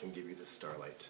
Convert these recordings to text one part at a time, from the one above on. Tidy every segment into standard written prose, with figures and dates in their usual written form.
can give you the starlight.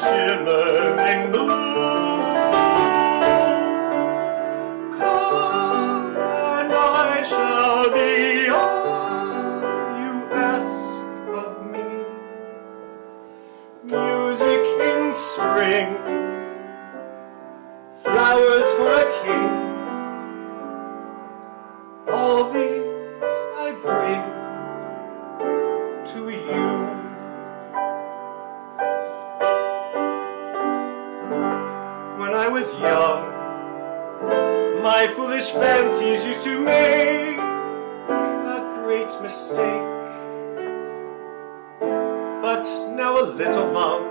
Shimmering blue, come and I shall be all you ask of me. Music in spring, flowers for a king, all these I bring to you. When I was young, my foolish fancies used to make a great mistake. But now a little love,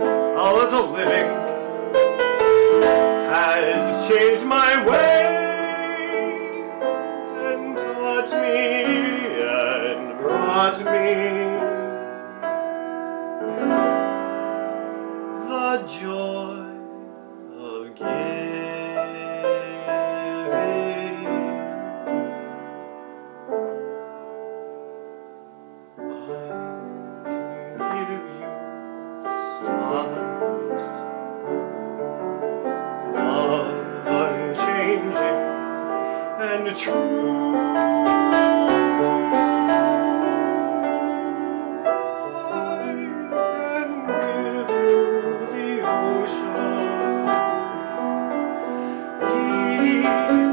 a little living has changed my ways and taught me and brought me the joy of giving. I can give you the starlight, love unchanging and true.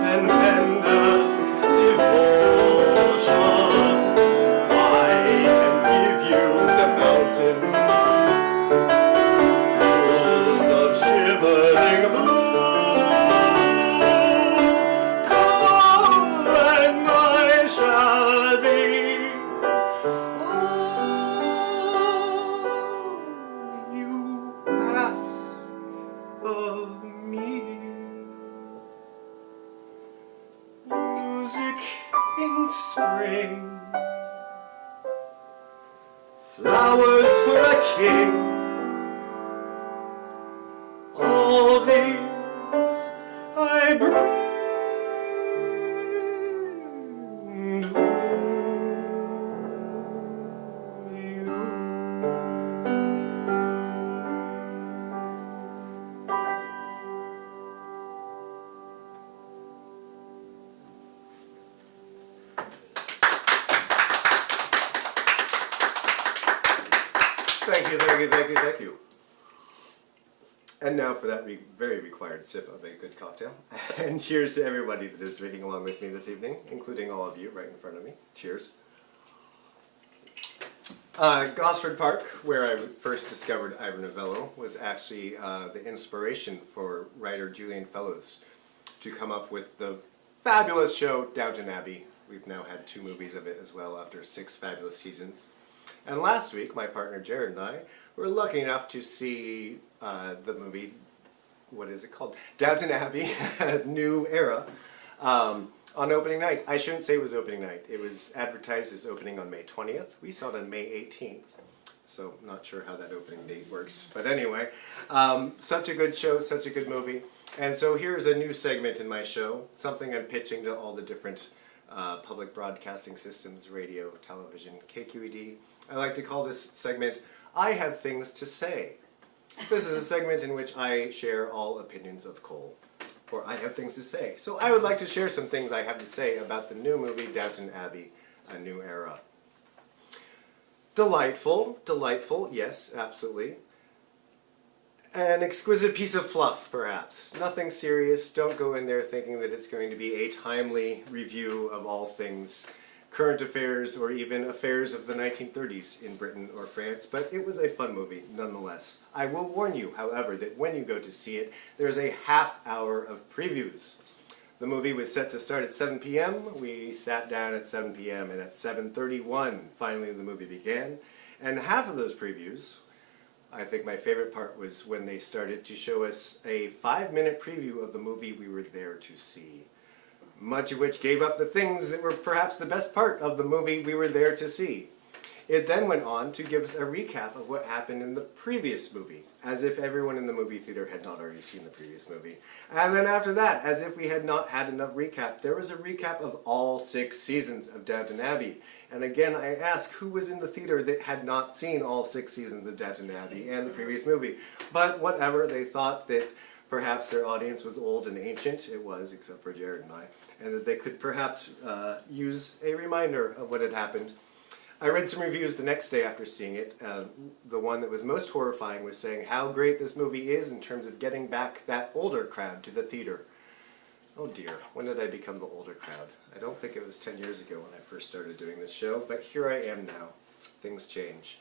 And tender devotion, I can give you the mountains, pools of shimmering blue. Come and I shall be all you ask of me. Music in spring, flowers for a king, all these I bring to you. Thank you, thank you, thank you, thank you. And now for that very required sip of a good cocktail. And cheers to everybody that is drinking along with me this evening, including all of you right in front of me. Cheers. Gosford Park, where I first discovered Ivor Novello, was actually the inspiration for writer Julian Fellows to come up with the fabulous show Downton Abbey. We've now had 2 movies of it as well after 6 fabulous seasons. And last week, my partner Jared and I were lucky enough to see the movie, what is it called? Downton Abbey, New Era, on opening night. I shouldn't say it was opening night. It was advertised as opening on May 20th. We saw it on May 18th. So not sure how that opening date works. But anyway, such a good show, such a good movie. And so here's a new segment in my show, something I'm pitching to all the different public broadcasting systems, radio, television, KQED. I like to call this segment, I Have Things to Say. This is a segment in which I share all opinions of Cole, for I have things to say. So I would like to share some things I have to say about the new movie Downton Abbey, A New Era. Delightful, delightful, yes, absolutely. An exquisite piece of fluff, perhaps. Nothing serious. Don't go in there thinking that it's going to be a timely review of all things current affairs or even affairs of the 1930s in Britain or France, but it was a fun movie nonetheless. I will warn you, however, that when you go to see it, there's a half hour of previews. The movie was set to start at 7 p.m. We sat down at 7 p.m. and at 7:31 finally the movie began. And half of those previews, I think my favorite part was when they started to show us a 5-minute preview of the movie we were there to see. Much of which gave up the things that were perhaps the best part of the movie we were there to see. It then went on to give us a recap of what happened in the previous movie, as if everyone in the movie theater had not already seen the previous movie. And then after that, as if we had not had enough recap, there was a recap of all 6 seasons of Downton Abbey. And again, I ask who was in the theater that had not seen all 6 seasons of Downton Abbey and the previous movie. But whatever, they thought that perhaps their audience was old and ancient. It was, except for Jared and I. And that they could perhaps use a reminder of what had happened. I read some reviews the next day after seeing it. The one that was most horrifying was saying how great this movie is in terms of getting back that older crowd to the theater. Oh dear, when did I become the older crowd? I don't think it was 10 years ago when I first started doing this show, but here I am now. Things change.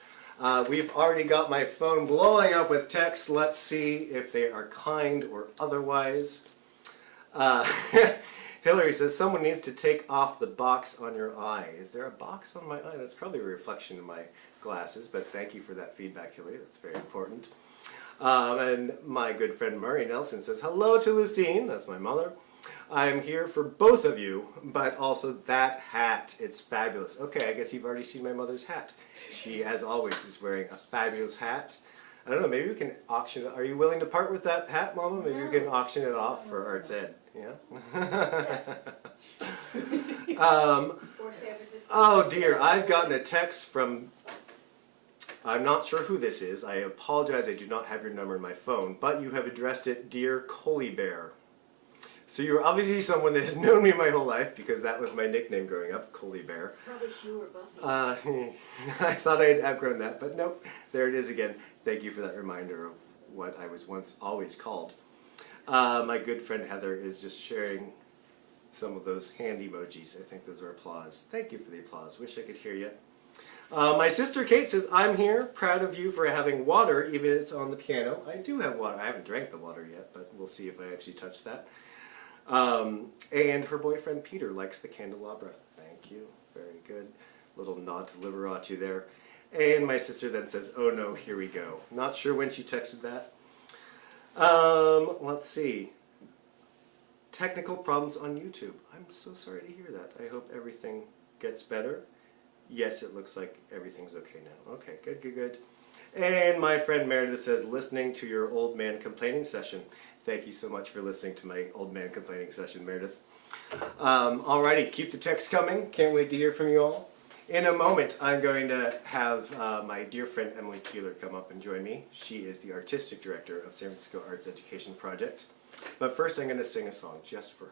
We've already got my phone blowing up with texts. Let's see if they are kind or otherwise. Hillary says, someone needs to take off the box on your eye. Is there a box on my eye? That's probably a reflection in my glasses, but thank you for that feedback, Hillary. That's very important. And my good friend Murray Nelson says, hello to Lucine. That's my mother. I'm here for both of you, but also that hat. It's fabulous. Okay, I guess you've already seen my mother's hat. She, as always, is wearing a fabulous hat. I don't know, maybe we can auction it. Are you willing to part with that hat, Mama? Maybe we can auction it off for Arts Ed. Yeah? Oh dear, I've gotten a text from, I'm not sure who this is. I apologize, I do not have your number in my phone, but you have addressed it, Dear Coley Bear. So you're obviously someone that has known me my whole life, because that was my nickname growing up, Coley Bear. Probably Hugh or Buffy. I thought I had outgrown that, but nope, there it is again. Thank you for that reminder of what I was once always called. My good friend Heather is just sharing some of those hand emojis. I think those are applause. Thank you for the applause. Wish I could hear you. My sister Kate says, I'm here, proud of you for having water, even if it's on the piano. I do have water. I haven't drank the water yet, but we'll see if I actually touch that. And her boyfriend Peter likes the candelabra. Thank you. Very good. Little nod to Liberace there. And my sister then says, oh no, here we go. Not sure when she texted that. Let's see. Technical problems on YouTube. I'm so sorry to hear that. I hope everything gets better. Yes, it looks like everything's okay now. Okay, good, good, good. And my friend Meredith says, listening to your old man complaining session. Thank you so much for listening to my old man complaining session, Meredith. Alrighty, keep the texts coming. Can't wait to hear from you all. In a moment, I'm going to have my dear friend Emily Keeler come up and join me. She is the artistic director of San Francisco Arts Education Project. But first, I'm going to sing a song just for her.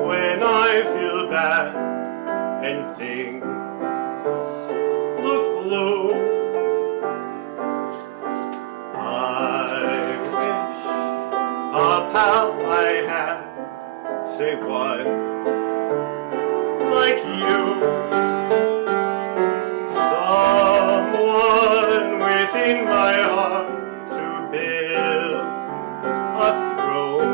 When I feel bad and things look blue, I wish a pal I had, say one like you, someone within my heart to build a throne.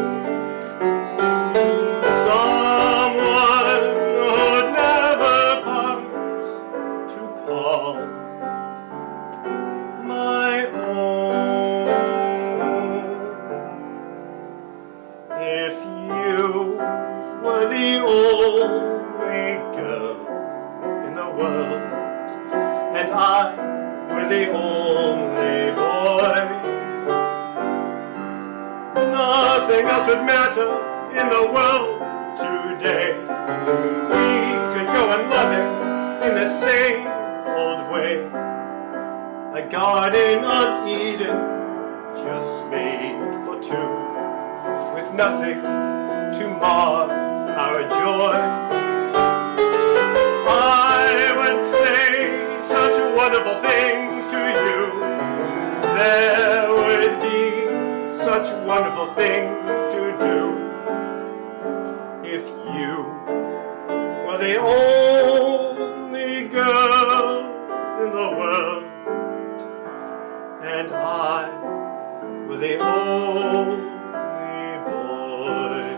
The only boy, nothing else would matter in the world today. We could go and love him in the same old way. A garden of Eden, just made for two, with nothing to mar our joy. I would say such wonderful things to you. There would be such wonderful things to do if you were the only girl in the world, and I were the only boy.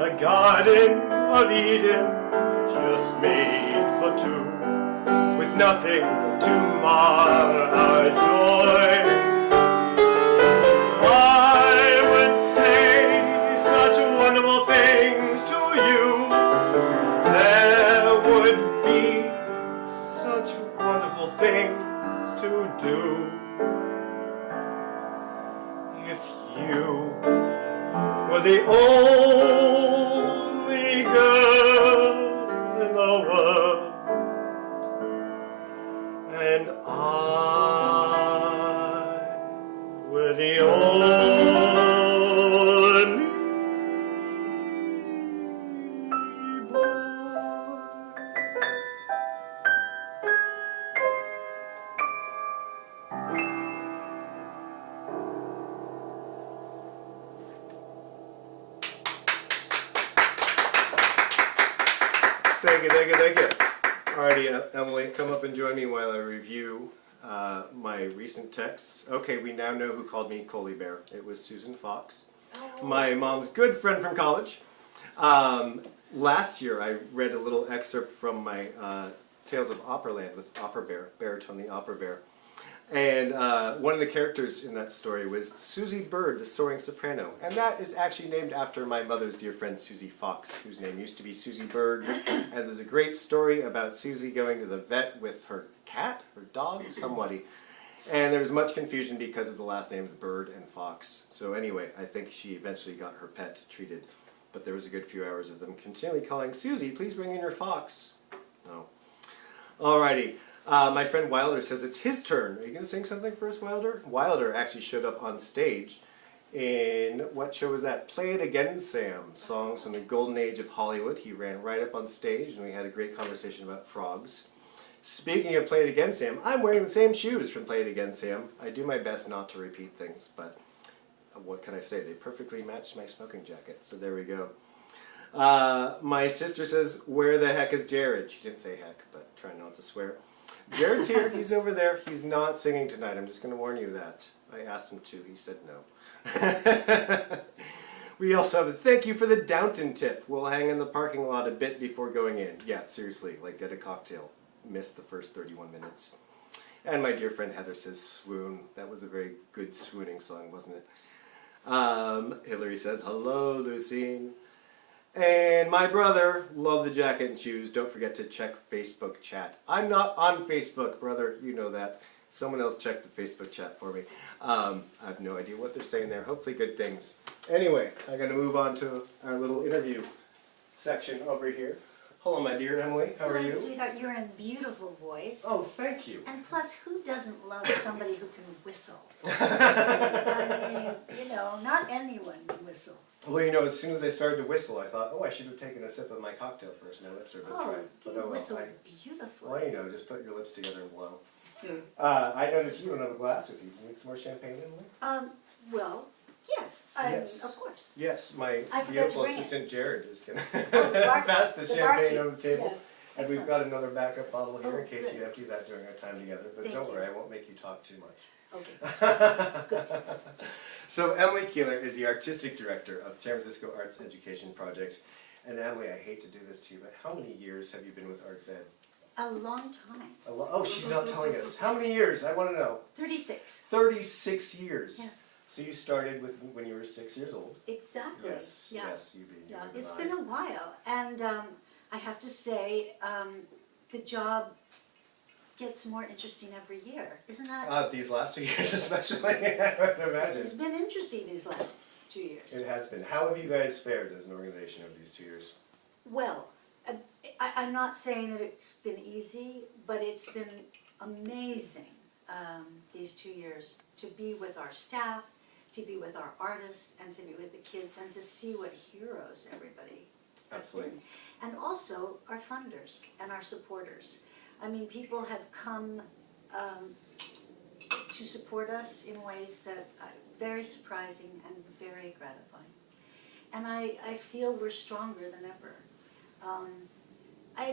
A garden of Eden, just made for two, with nothing to mar our joy. I would say such wonderful things to you. There would be such wonderful things to do if you were the only girl in the world, and I were the only boy. Thank you, thank you, thank you. Alrighty, Emily, come up and join me while I review my recent texts. Okay, we now know who called me Coley Bear. It was Susan Fox, my mom's good friend from college. Last year, I read a little excerpt from my Tales of Operaland with Opera Bear, Baritone the Opera Bear. And one of the characters in that story was Susie Bird, the soaring soprano. And that is actually named after my mother's dear friend Susie Fox, whose name used to be Susie Bird. And there's a great story about Susie going to the vet with her cat, her dog, somebody. And there was much confusion because of the last names Bird and Fox. So anyway, I think she eventually got her pet treated. But there was a good few hours of them continually calling, Susie, please bring in your fox. No. Alrighty. My friend Wilder says it's his turn. Are you going to sing something for us, Wilder? Wilder actually showed up on stage in, what show was that? Play It Again, Sam. Songs from the golden age of Hollywood. He ran right up on stage and we had a great conversation about frogs. Speaking of Play It Again, Sam, I'm wearing the same shoes from Play It Again, Sam. I do my best not to repeat things, but what can I say? They perfectly matched my smoking jacket, so there we go. My sister says, where the heck is Jared? She didn't say heck, but try not to swear. Jared's here. He's over there. He's not singing tonight. I'm just going to warn you that. I asked him to. He said no. We also have a thank you for the Downton tip. We'll hang in the parking lot a bit before going in. Yeah, seriously, like get a cocktail. Missed the first 31 minutes. And my dear friend Heather says swoon. That was a very good swooning song, wasn't it? Hillary says, hello, Lucine. And my brother, love the jacket and shoes. Don't forget to check Facebook chat. I'm not on Facebook, brother. You know that. Someone else check the Facebook chat for me. I have no idea what they're saying there. Hopefully good things. Anyway, I'm going to move on to our little interview section over here. Hello, my dear Emily. How are you? Sweetheart, you're in beautiful voice. Oh, thank you. And plus, who doesn't love somebody who can whistle? I mean, you know, not anyone can whistle. Well, you know, as soon as I started to whistle, I thought, oh, I should have taken a sip of my cocktail first. My lips are a bit dry. But you oh, whistle well, beautifully. well, you know, just put your lips together and blow. I noticed you don't have a glass with you. Can you get some more champagne, Emily? Well, yes. Yes. Of course. Yes, my I forgot to beautiful bring it. assistant Jared is going Oh, the to bar- pass the champagne barkeep. over the table. Yes. And we've Excellent. got another backup bottle here Oh, in case good. you empty that during our time together. But Thank don't you. worry, I won't make you talk too much. Okay. Good. So Emily Keeler is the artistic director of San Francisco Arts Education Project. And Emily, I hate to do this to you, but how many years have you been with ArtsEd? A long time. Oh, she's not telling us. How many years? I want to know. 36. 36 years. Yes. So you started with when you were 6 years old. Exactly. Yes. Yeah. Yes. You Yeah. be It's been a while, and I have to say, the job gets more interesting every year, isn't that? These last 2 years, especially. I would This has imagine. been interesting these last 2 years. It has been. How have you guys fared as an organization over these 2 years? Well, I'm not saying that it's been easy, but it's been amazing these 2 years to be with our staff, to be with our artists, and to be with the kids, and to see what heroes everybody has Absolutely. been. And also our funders and our supporters. I mean, people have come to support us in ways that are very surprising and very gratifying. And I feel we're stronger than ever.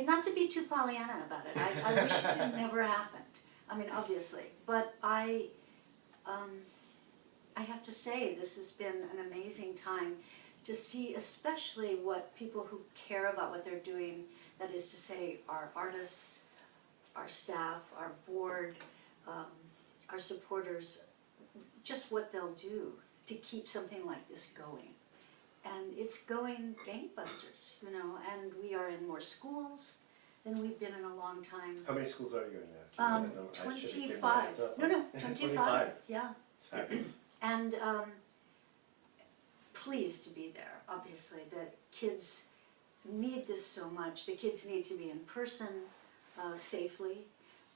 Not to be too Pollyanna about it, I wish it had never happened. I mean, obviously, but I have to say this has been an amazing time to see, especially what people who care about what they're doing, that is to say our artists, our staff, our board, our supporters, just what they'll do to keep something like this going. And it's going gangbusters, you know, and we are in more schools than we've been in a long time. How many schools are you in now? 25. No, 25. Yeah. It's fabulous. And pleased to be there, obviously. The kids need this so much. The kids need to be in person safely.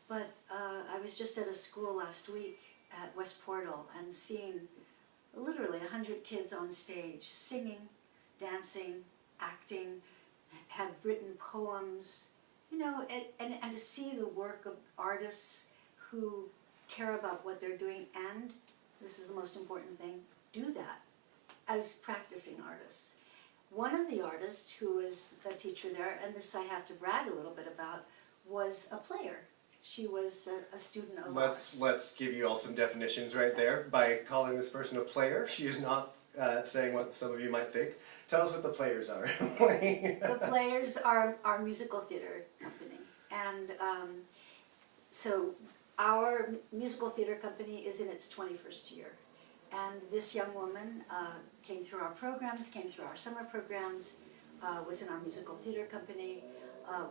But I was just at a school last week at West Portal and seeing literally 100 kids on stage singing, dancing, acting, have written poems, you know, and to see the work of artists who care about what they're doing and, this is the most important thing, do that as practicing artists. One of the artists who was a teacher there, and this I have to brag a little bit about, was a player. She was a student of ours. Let's give you all some definitions right there. By calling this person a player, she is not saying what some of you might think. Tell us what the players are. The players are our musical theater company. And so our musical theater company is in its 21st year. And this young woman came through our programs, came through our summer programs, was in our musical theater company,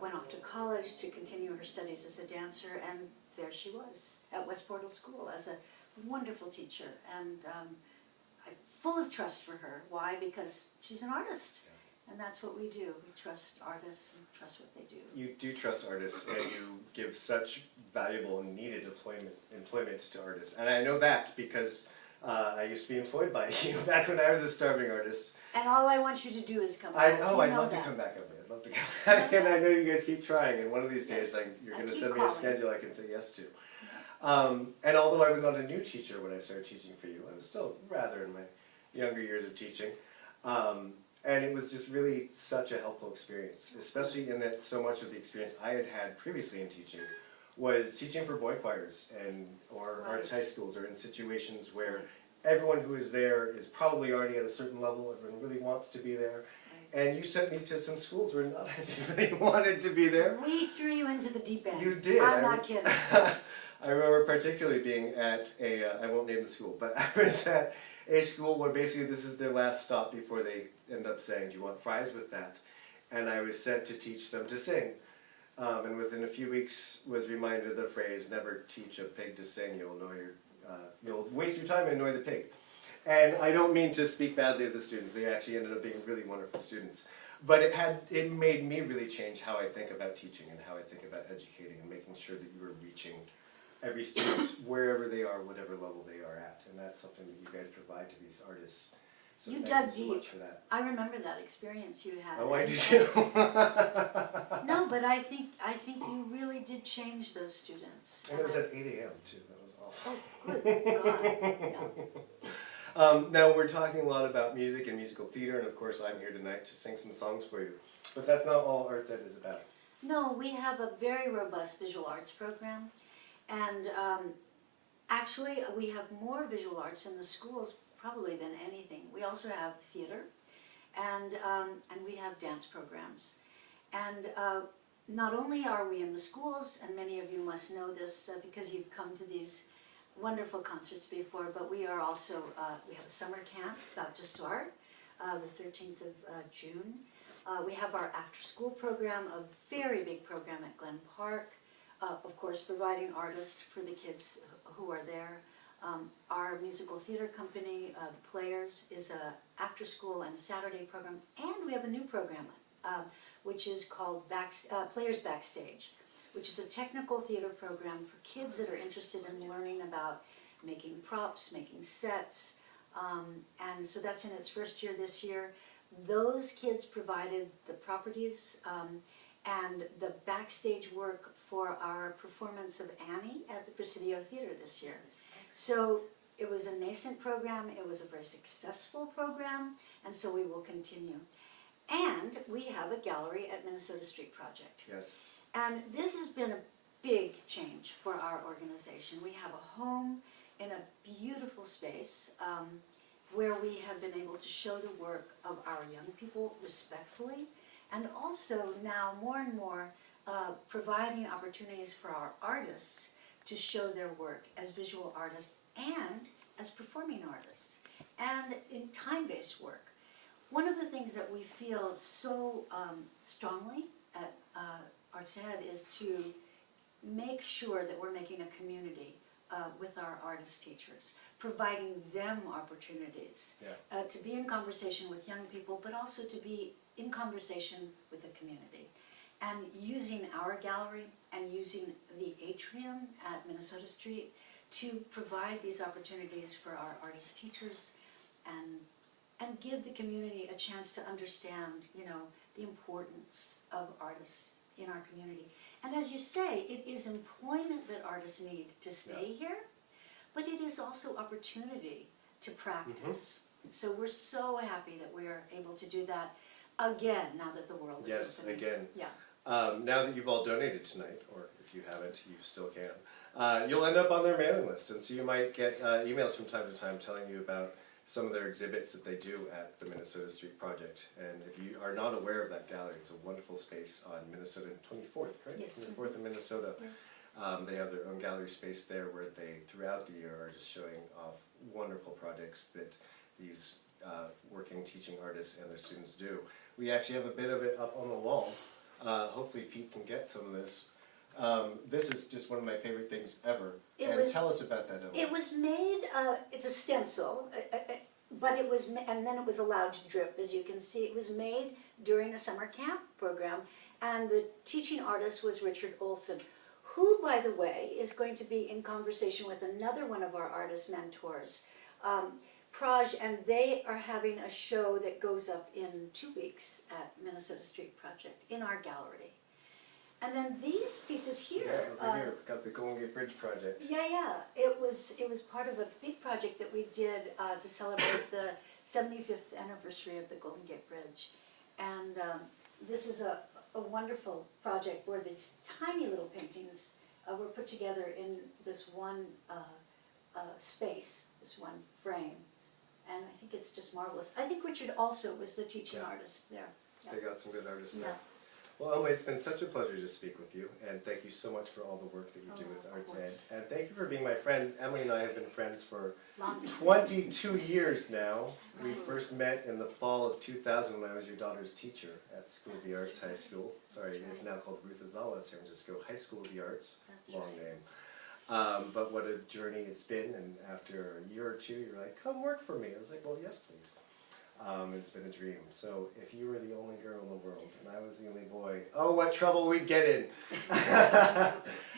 went off to college to continue her studies as a dancer, and there she was at West Portal School as a wonderful teacher. And I'm full of trust for her. Why? Because she's an artist. And that's what we do. We trust artists and trust what they do. You do trust artists, and you give such valuable and needed employment to artists. And I know that because I used to be employed by you back when I was a starving artist. And all I want you to do is come back. I'd love to come back. I'd love to come back, and I know you guys keep trying. And one of these days, you're going to send me a schedule I can say yes to. And although I was not a new teacher when I started teaching for you, I was still rather in my younger years of teaching. And it was just really such a helpful experience, especially in that so much of the experience I had had previously in teaching was teaching for boy choirs or arts high schools, or in situations where everyone who is there is probably already at a certain level, everyone really wants to be there. And you sent me to some schools where not everybody wanted to be there. We threw you into the deep end. You did. I'm not kidding. I remember particularly being at I won't name the school, but I was at a school where basically this is their last stop before they end up saying, do you want fries with that? And I was sent to teach them to sing. And within a few weeks was reminded of the phrase, never teach a pig to sing, you'll waste your time and annoy the pig. And I don't mean to speak badly of the students, they actually ended up being really wonderful students. But it made me really change how I think about teaching and how I think about educating and making sure that you are reaching every student wherever they are, whatever level they are at. And that's something that you guys provide to these artists. So You thank dug you so deep. much for that. I remember that experience you had. Oh, I do too. No, but I think you really did change those students. And it was at 8 a.m. too, that was awful. Oh, good God. Yeah. Now we're talking a lot about music and musical theater, and of course I'm here tonight to sing some songs for you. But that's not all ArtsEd is about. No, we have a very robust visual arts program, and actually we have more visual arts in the schools probably than anything. We also have theater, and we have dance programs. And not only are we in the schools, and many of you must know this because you've come to these wonderful concerts before, but we are also, we have a summer camp about to start, the 13th of June. We have our after-school program, a very big program at Glen Park, of course providing artists for the kids who are there. Our musical theater company, The Players, is a after-school and Saturday program, and we have a new program, which is called Players Backstage, which is a technical theater program for kids that are interested in learning about making props, making sets, and so that's in its first year this year. Those kids provided the properties and the backstage work for our performance of Annie at the Presidio Theater this year. So it was a nascent program, it was a very successful program, and so we will continue. And we have a gallery at Minnesota Street Project. Yes. And this has been a big change for our organization. We have a home in a beautiful space where we have been able to show the work of our young people respectfully, and also now more and more providing opportunities for our artists to show their work as visual artists and as performing artists, and in time-based work. One of the things that we feel so strongly at SFArtsED is to make sure that we're making a community with our artist teachers, providing them opportunities to be in conversation with young people, but also to be in conversation with the community. And using our gallery and using the atrium at Minnesota Street to provide these opportunities for our artist teachers and give the community a chance to understand, you know, the importance of artists in our community. And as you say, it is employment that artists need to stay here, but it is also opportunity to practice. So we're so happy that we are able to do that again, now that the world is opening. Yes, again. Yeah. Now that you've all donated tonight, or if you haven't, you still can, you'll end up on their mailing list, and so you might get emails from time to time telling you about some of their exhibits that they do at the Minnesota Street Project. And if you are not aware of that gallery, it's a wonderful space on Minnesota 24th, right? Yes. 24th in Minnesota. Yes. They have their own gallery space there where they, throughout the year, are just showing off wonderful projects that these working teaching artists and their students do. We actually have a bit of it up on the wall. Hopefully Pete can get some of this. This is just one of my favorite things ever. Tell us about that, Emily. It was made, it's a stencil, but it was, and then it was allowed to drip, as you can see. It was made during a summer camp program, and the teaching artist was Richard Olson, who, by the way, is going to be in conversation with another one of our artist mentors, Praj, and they are having a show that goes up in 2 weeks at Minnesota Street Project in our gallery. And then these pieces here. Yeah, over here, we've got the Golden Gate Bridge project. Yeah. It was part of a big project that we did to celebrate the 75th anniversary of the Golden Gate Bridge. And this is a wonderful project where these tiny little paintings were put together in this one space, this one frame. And I think it's just marvelous. I think Richard also was the teaching artist there. Yeah. They got some good artists there. Yeah. Well, Emily, it's been such a pleasure to speak with you, and thank you so much for all the work that you do with SFArtsED. And thank you for being my friend. Emily and I have been friends for 22 years now. We first met in the fall of 2000 when I was your daughter's teacher at School of the Arts High School. Sorry, it's now called Ruth Azala San Francisco High School of the Arts. Long name. But what a journey it's been, and after a year or two, you're like, come work for me. I was like, well, yes, please. It's been a dream. So if you were the only girl in the world and I was the only boy, oh, what trouble we'd get in.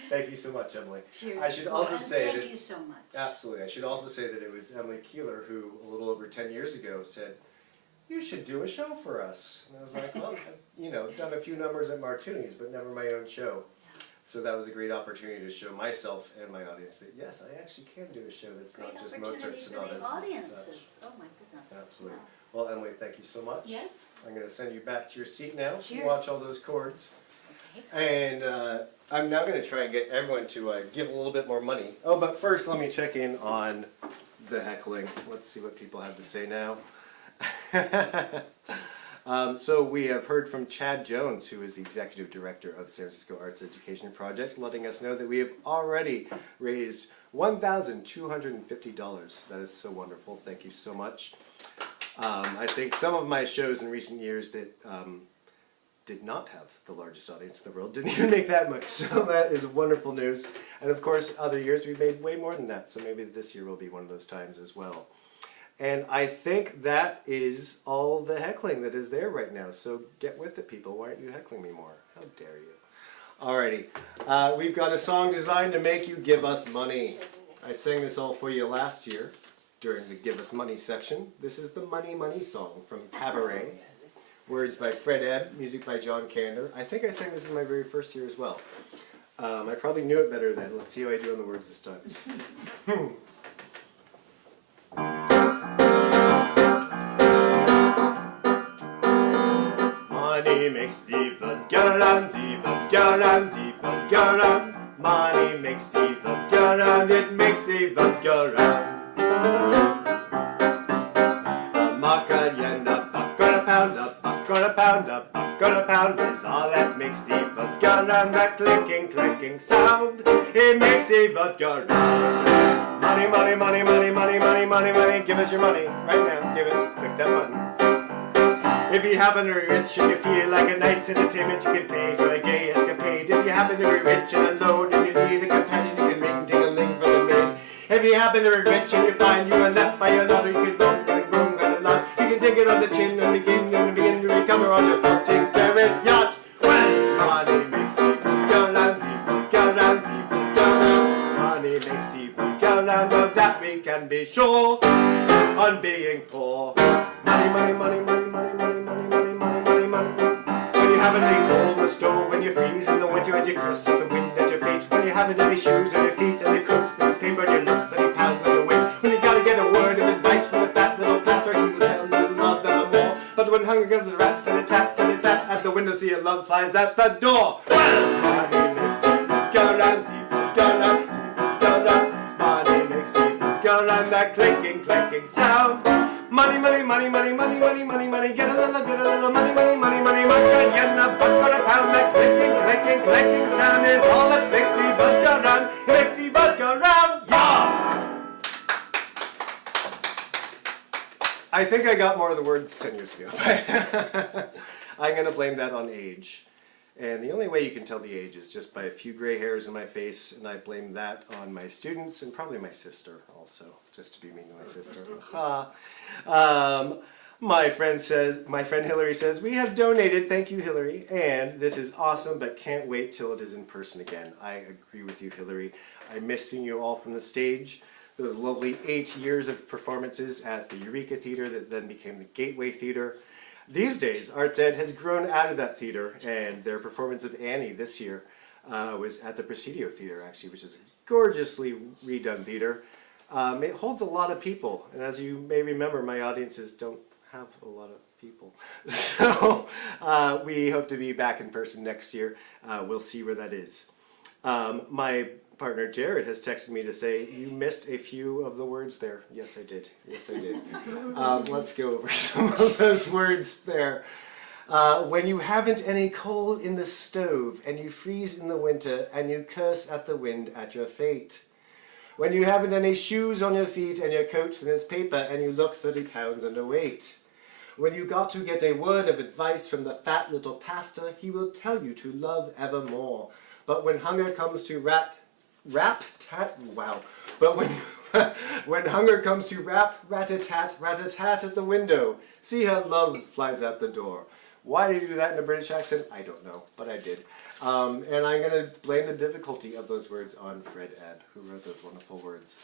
Thank you so much, Emily. Cheers. I should also say that, thank you so much. Absolutely. I should also say that it was Emily Keeler who, a little over 10 years ago, said, you should do a show for us. And I was like, well, I've done a few numbers at Martuni's, but never my own show. So that was a great opportunity to show myself and my audience that, yes, I actually can do a show that's not just Mozart sonatas. The audiences. Oh my goodness. Absolutely. Wow. Well, Emily, thank you so much. Yes. I'm going to send you back to your seat now. Cheers. Watch all those chords. Okay. And I'm now going to try and get everyone to give a little bit more money. Oh, but first let me check in on the heckling. Let's see what people have to say now. So we have heard from Chad Jones, who is the Executive Director of the San Francisco Arts Education Project, letting us know that we have already raised $1,250. That is so wonderful. Thank you so much. I think some of my shows in recent years that did not have the largest audience in the world didn't even make that much, so that is wonderful news. And of course, other years we made way more than that, so maybe this year will be one of those times as well. And I think that is all the heckling that is there right now, so get with it, people. Why aren't you heckling me more? How dare you? Alrighty, we've got a song designed to make you give us money. I sang this all for you last year during the Give Us Money section. This is the Money Money song from Cabaret. Words by Fred Ebb, music by John Kander. I think I sang this in my very first year as well. I probably knew it better then. Let's see how I do on the words this time. Money makes even girl and money makes even girl and it makes even girl a marker and a buck on a pound, a buck on a pound, a buck on a pound is all that makes even girl and that clinking sound. It makes even girl money, money, money, money, money, money, money, money. Give us your money right now. Give us. Click that button. If you happen to be rich and you feel like a night's entertainment, you can pay for a gay escapade. If you happen to be rich and alone and you need a companion, you can ring ting-a-ling for the maid. If you happen to be rich and you find you are left by your lover, you can moan and a lot. You can take it on the chin and begin to recover on your 14-carat yacht. When money makes evil girl and evil girl and evil girl, money makes evil girl and of that we can be sure. On being poor, money, money, money, money, money, money, money, money, money, money, money. When you haven't any coal in the stove, when you freeze in the winter and you curse at the wind at your feet. When you haven't any shoes on your feet and you coats that is paper and you look 30 pounds on your weight. When you gotta get a word of advice from a fat little pastor, he will tell you love evermore. But when hunger gives a rat to the tap at the window, see your love flies at the door. Well, money makes evil girl and evil girl and evil girl and money makes evil girl and that clinking sound. Money, money, money, money, money, money, money, money. Get a little money, money, money, money. Mark and a buck on a pound. That clinking sound is all that makes the vodka run. It makes the vodka run. Yeah. I think I got more of the words 10 years ago. I'm going to blame that on age. And the only way you can tell the age is just by a few gray hairs in my face, and I blame that on my students and probably my sister also, just to be mean to my sister. My friend Hillary says, we have donated, thank you Hillary, and this is awesome, but can't wait till it is in person again. I agree with you, Hillary. I miss seeing you all from the stage. Those lovely 8 years of performances at the Eureka Theater that then became the Gateway Theater. These days, ArtsEd has grown out of that theater, and their performance of Annie this year was at the Presidio Theater, actually, which is a gorgeously redone theater. It holds a lot of people, and as you may remember, my audiences don't have a lot of people. So we hope to be back in person next year. We'll see where that is. My partner Jared has texted me to say, you missed a few of the words there. Yes, I did. Yes, I did. Let's go over some of those words there. When you haven't any coal in the stove, and you freeze in the winter, and you curse at the wind at your fate. When you haven't any shoes on your feet, and your coat's in his paper, and you look 30 pounds underweight. When you got to get a word of advice from the fat little pastor, he will tell you to love evermore. But when hunger comes to when hunger comes to rat-a-tat at the window, see how love flies out the door. Why did you do that in a British accent? I don't know, but I did. And I'm going to blame the difficulty of those words on Fred Ebb, who wrote those wonderful words.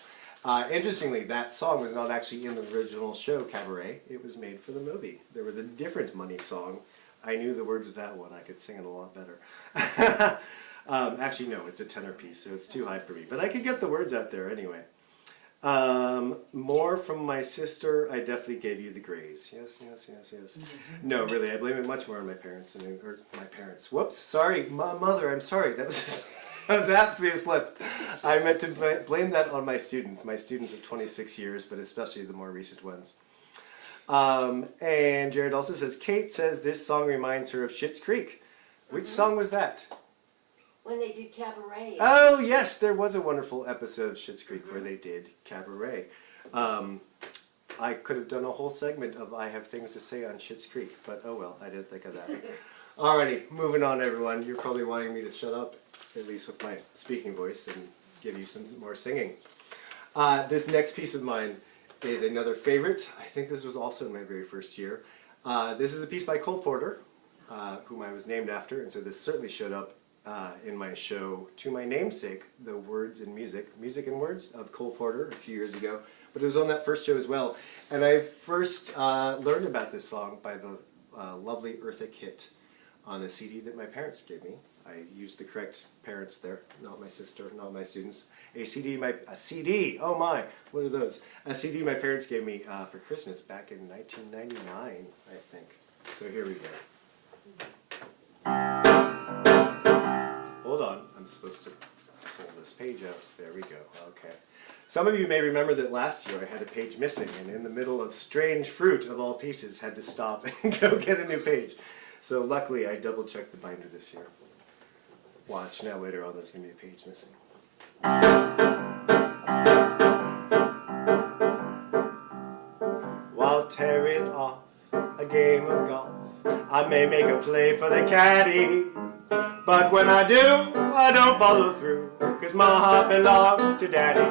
Interestingly, that song was not actually in the original show, Cabaret. It was made for the movie. There was a different money song. I knew the words of that one. I could sing it a lot better. Actually, no, it's a tenor piece, so it's too high for me. But I could get the words out there anyway. More from my sister. I definitely gave you the grays. Yes. No, really, I blame it much more on my parents. Or my parents. Whoops, sorry, mother, I'm sorry. That was absolutely a slip. I meant to blame that on my students of 26 years, but especially the more recent ones. And Jared also says, Kate says this song reminds her of Schitt's Creek. Which song was that? When they did Cabaret. Oh, yes, there was a wonderful episode of Schitt's Creek where they did Cabaret. I could have done a whole segment of I have things to say on Schitt's Creek, but oh well, I didn't think of that. Alrighty, moving on, everyone. You're probably wanting me to shut up, at least with my speaking voice, and give you some more singing. This next piece of mine is another favorite. I think this was also in my very first year. This is a piece by Cole Porter, whom I was named after, and so this certainly showed up in my show to my namesake, The Words and Music and Words of Cole Porter a few years ago. But it was on that first show as well. And I first learned about this song by the lovely Eartha Kitt on a CD that my parents gave me. I used the correct parents there, not my sister, not my students. A CD, oh my, what are those? A CD my parents gave me for Christmas back in 1999, I think. So here we go. Hold on, I'm supposed to pull this page out. There we go, okay. Some of you may remember that last year I had a page missing, and in the middle of Strange Fruit, of all pieces, had to stop and go get a new page. So luckily I double-checked the binder this year. Watch, now later on there's going to be a page missing. While tearing off a game of golf, I may make a play for the caddy, but when I do, I don't follow through, 'cause my heart belongs to daddy.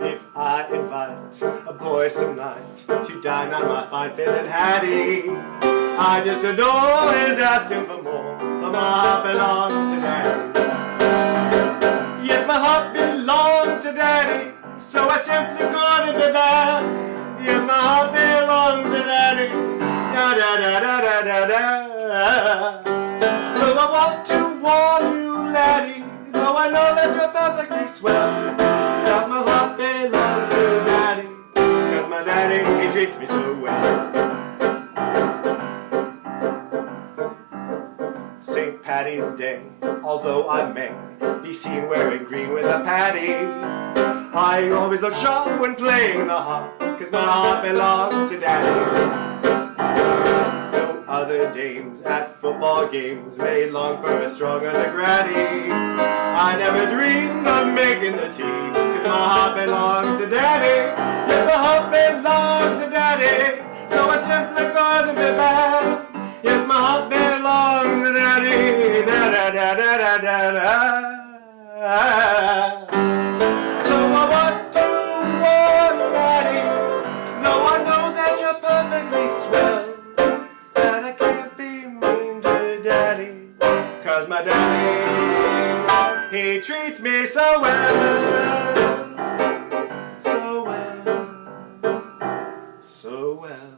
If I invite a boy some night to dine on my fine fitted Hattie, I just adore his asking for more, but my heart belongs to daddy. Yes, my heart belongs to daddy, so I simply couldn't be bad. Yes, my heart belongs to daddy, da da da da da da da. So I want to warn you, laddie, though I know that you're perfectly swell, that my heart belongs to daddy, 'cause my daddy, he treats me so well. St. Paddy's Day, although I may be seen wearing green with a paddy, I always look sharp when playing the harp, 'cause my heart belongs to daddy. No other dames at football games may long for a strong undergraddie. I never dreamed of making the team, 'cause my heart belongs to daddy. Yes, my heart belongs to daddy, so I simply couldn't be bad. Yes, my heart belongs to daddy, da da da da da da da. So I want to warn daddy, though I know that you're perfectly swell, that I can't be mean to daddy, 'cause my daddy, he treats me so well, so well, so well.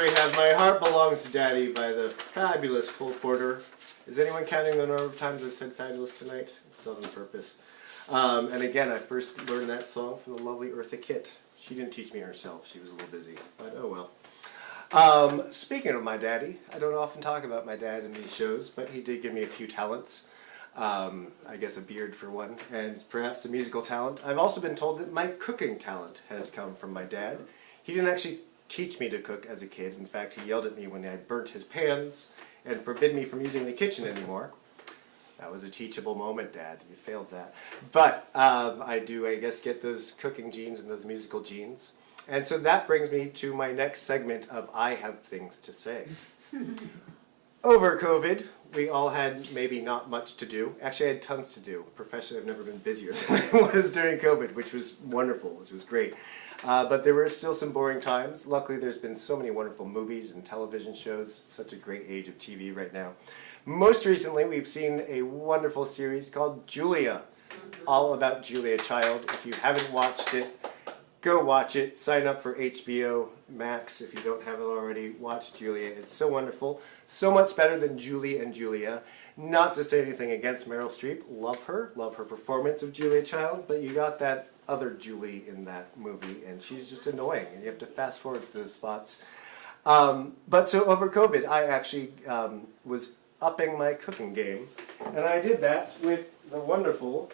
We have My Heart Belongs to Daddy by the fabulous Cole Porter. Is anyone counting the number of times I've said fabulous tonight? It's not on purpose. And again, I first learned that song from the lovely Eartha Kitt. She didn't teach me herself. She was a little busy, but oh well. Speaking of my daddy, I don't often talk about my dad in these shows, but he did give me a few talents. I guess a beard for one, and perhaps a musical talent. I've also been told that my cooking talent has come from my dad. He didn't actually teach me to cook as a kid. In fact, he yelled at me when I burnt his pans and forbid me from using the kitchen anymore. That was a teachable moment, Dad. You failed that. But I do, I guess, get those cooking genes and those musical genes. And so that brings me to my next segment of I Have Things to Say. Over COVID, we all had maybe not much to do. Actually, I had tons to do. Professionally, I've never been busier than I was during COVID, which was wonderful, which was great. But there were still some boring times. Luckily, there's been so many wonderful movies and television shows. Such a great age of TV right now. Most recently, we've seen a wonderful series called Julia, all about Julia Child. If you haven't watched it, go watch it. Sign up for HBO Max if you don't have it already. Watch Julia. It's so wonderful. So much better than Julie and Julia. Not to say anything against Meryl Streep. Love her performance of Julia Child, but you got that other Julie in that movie, and she's just annoying, and you have to fast forward to the spots. But so over COVID, I actually was upping my cooking game, and I did that with the wonderful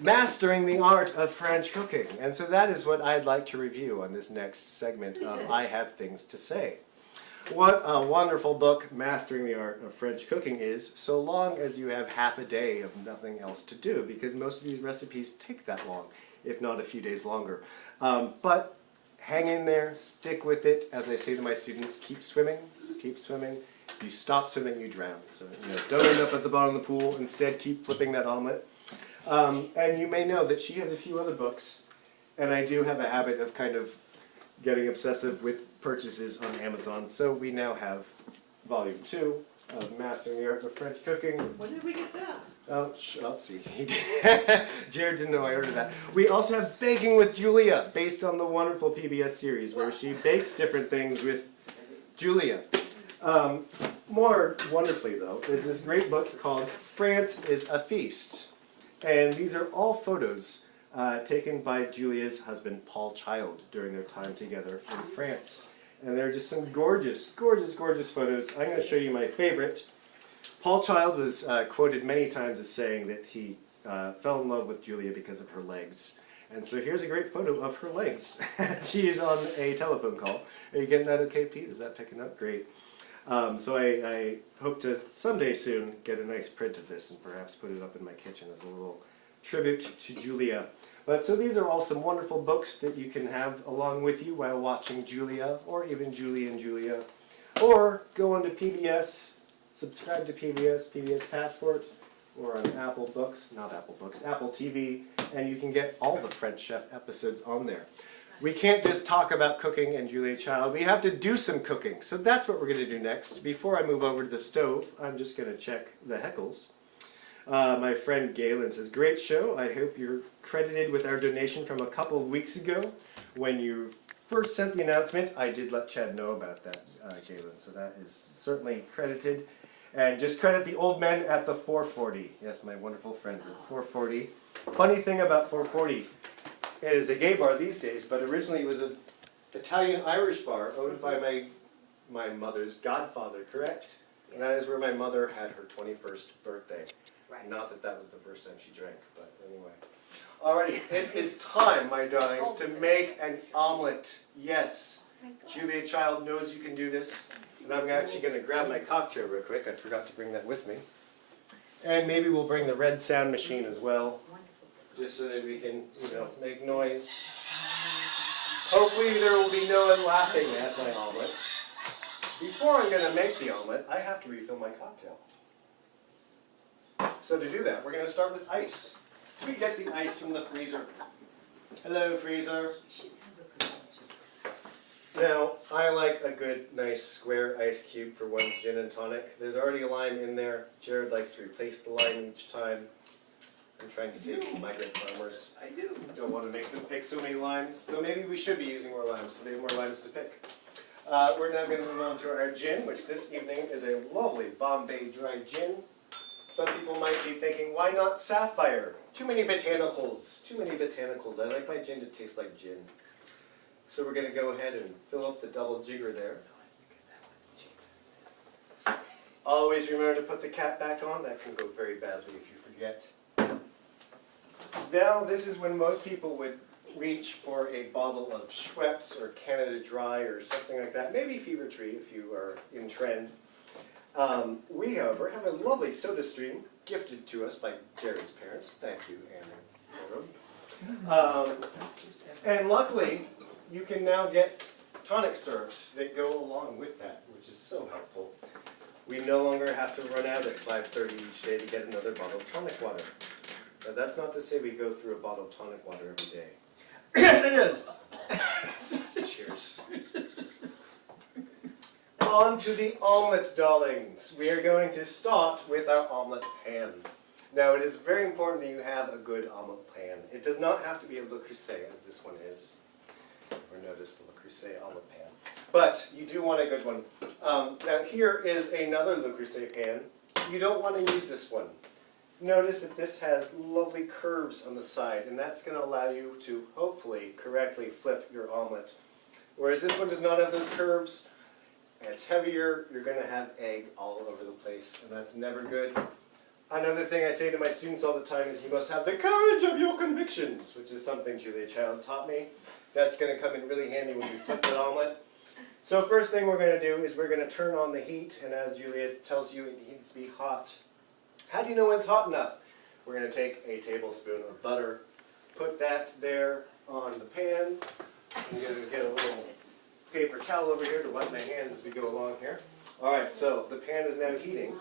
Mastering the Art of French Cooking. And so that is what I'd like to review on this next segment of I Have Things to Say. What a wonderful book Mastering the Art of French Cooking is, so long as you have half a day of nothing else to do, because most of these recipes take that long, if not a few days longer. But hang in there, stick with it. As I say to my students, keep swimming, keep swimming. If you stop swimming, you drown. So don't end up at the bottom of the pool. Instead, keep flipping that omelet. And you may know that she has a few other books, and I do have a habit of kind of getting obsessive with purchases on Amazon. So we now have volume 2 of Mastering the Art of French Cooking. When did we get that? Oh, oopsie. Jared didn't know I ordered that. We also have Baking with Julia, based on the wonderful PBS series where she bakes different things with Julia. More wonderfully, though, is this great book called France is a Feast. And these are all photos taken by Julia's husband, Paul Child, during their time together in France. And they're just some gorgeous, gorgeous, gorgeous photos. I'm going to show you my favorite. Paul Child was quoted many times as saying that he fell in love with Julia because of her legs. And so here's a great photo of her legs. She is on a telephone call. Are you getting that okay, Pete? Is that picking up? Great. So I hope to someday soon get a nice print of this and perhaps put it up in my kitchen as a little tribute to Julia. But so these are all some wonderful books that you can have along with you while watching Julia, or even Julie and Julia. Or go onto PBS, subscribe to PBS Passport, or on Apple TV, and you can get all the French Chef episodes on there. We can't just talk about cooking and Julia Child. We have to do some cooking. So that's what we're going to do next. Before I move over to the stove, I'm just going to check the heckles. My friend Galen says, great show. I hope you're credited with our donation from a couple of weeks ago. When you first sent the announcement, I did let Chad know about that, Galen. So that is certainly credited. And just credit the old men at the 440. Yes, my wonderful friends at 440. Funny thing about 440, it is a gay bar these days, but originally it was an Italian-Irish bar owned by my mother's godfather, correct? And that is where my mother had her 21st birthday. Right. Not that that was the first time she drank, but anyway. Alrighty, it is time, my darlings, to make an omelet. Yes, Julia Child knows you can do this. And I'm actually going to grab my cocktail real quick. I forgot to bring that with me. And maybe we'll bring the red sound machine as well, just so that we can, make noise. Hopefully there will be no one laughing at my omelet. Before I'm going to make the omelet, I have to refill my cocktail. So to do that, we're going to start with ice. We get the ice from the freezer. Hello, freezer. Now, I like a good, nice, square ice cube for one's gin and tonic. There's already a lime in there. Jared likes to replace the lime each time. I'm trying to save some migrant farmers. I do. Don't want to make them pick so many limes. Though maybe we should be using more limes, so they have more limes to pick. We're now going to move on to our gin, which this evening is a lovely Bombay dry gin. Some people might be thinking, why not sapphire? Too many botanicals. Too many botanicals. I like my gin to taste like gin. So we're going to go ahead and fill up the double jigger there. Always remember to put the cap back on. That can go very badly if you forget. Now this is when most people would reach for a bottle of Schweppes or Canada Dry or something like that. Maybe Fever Tree if you are in trend. We, however, have a lovely soda stream gifted to us by Jared's parents. Thank you, Anna. And luckily, you can now get tonic syrups that go along with that, which is so helpful. We no longer have to run out at 5:30 each day to get another bottle of tonic water. But that's not to say we go through a bottle of tonic water every day. Yes, it is. Cheers. On to the omelet, darlings. We are going to start with our omelet pan. Now, it is very important that you have a good omelet pan. It does not have to be a Le Creuset, as this one is. Or notice the Le Creuset omelet pan. But you do want a good one. Now, here is another Le Creuset pan. You don't want to use this one. Notice that this has lovely curves on the side, and that's going to allow you to hopefully correctly flip your omelet. Whereas this one does not have those curves, and it's heavier, you're going to have egg all over the place, and that's never good. Another thing I say to my students all the time is you must have the courage of your convictions, which is something Julia Child taught me. That's going to come in really handy when we flip the omelet. So first thing we're going to do is we're going to turn on the heat, and as Julia tells you, it needs to be hot. How do you know when it's hot enough? We're going to take a tablespoon of butter, put that there on the pan. I'm going to get a little paper towel over here to wipe my hands as we go along here. All right, so the pan is now heating.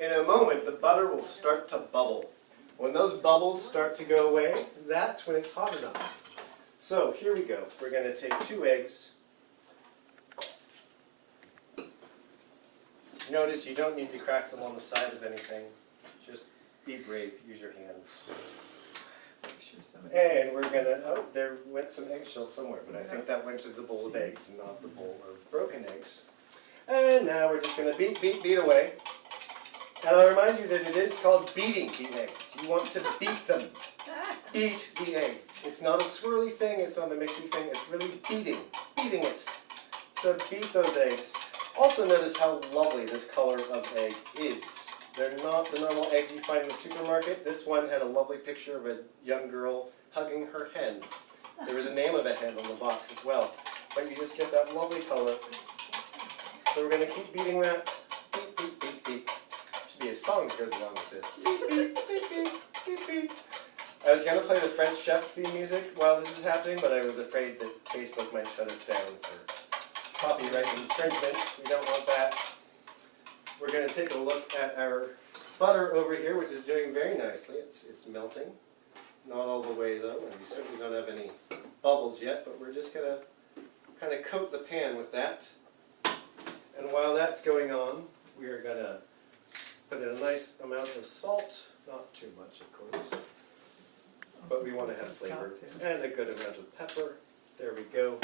In a moment, the butter will start to bubble. When those bubbles start to go away, that's when it's hot enough. So here we go. We're going to take 2 eggs. Notice you don't need to crack them on the side of anything. Just be brave. Use your hands. And we're going to, oh, there went some eggshell somewhere, but I think that went to the bowl of eggs and not the bowl of broken eggs. And now we're just going to beat away. And I'll remind you that it is called beating the eggs. You want to beat them. Beat the eggs. It's not a swirly thing, it's not a mixy thing, it's really beating it. So beat those eggs. Also notice how lovely this color of egg is. They're not the normal eggs you find in the supermarket. This one had a lovely picture of a young girl hugging her hen. There was a name of a hen on the box as well. But you just get that lovely color. So we're going to keep beating that. Beat, beat, beat, beat. Should be a song that goes along with this. Beat, beat, beat, beat, beat, beat. I was going to play the French Chef theme music while this was happening, but I was afraid that Facebook might shut us down for copyright infringement. We don't want that. We're going to take a look at our butter over here, which is doing very nicely. It's melting. Not all the way though, and we certainly don't have any bubbles yet, but we're just going to kind of coat the pan with that. And while that's going on, we are going to put in a nice amount of salt. Not too much, of course. But we want to have flavor. And a good amount of pepper. There we go.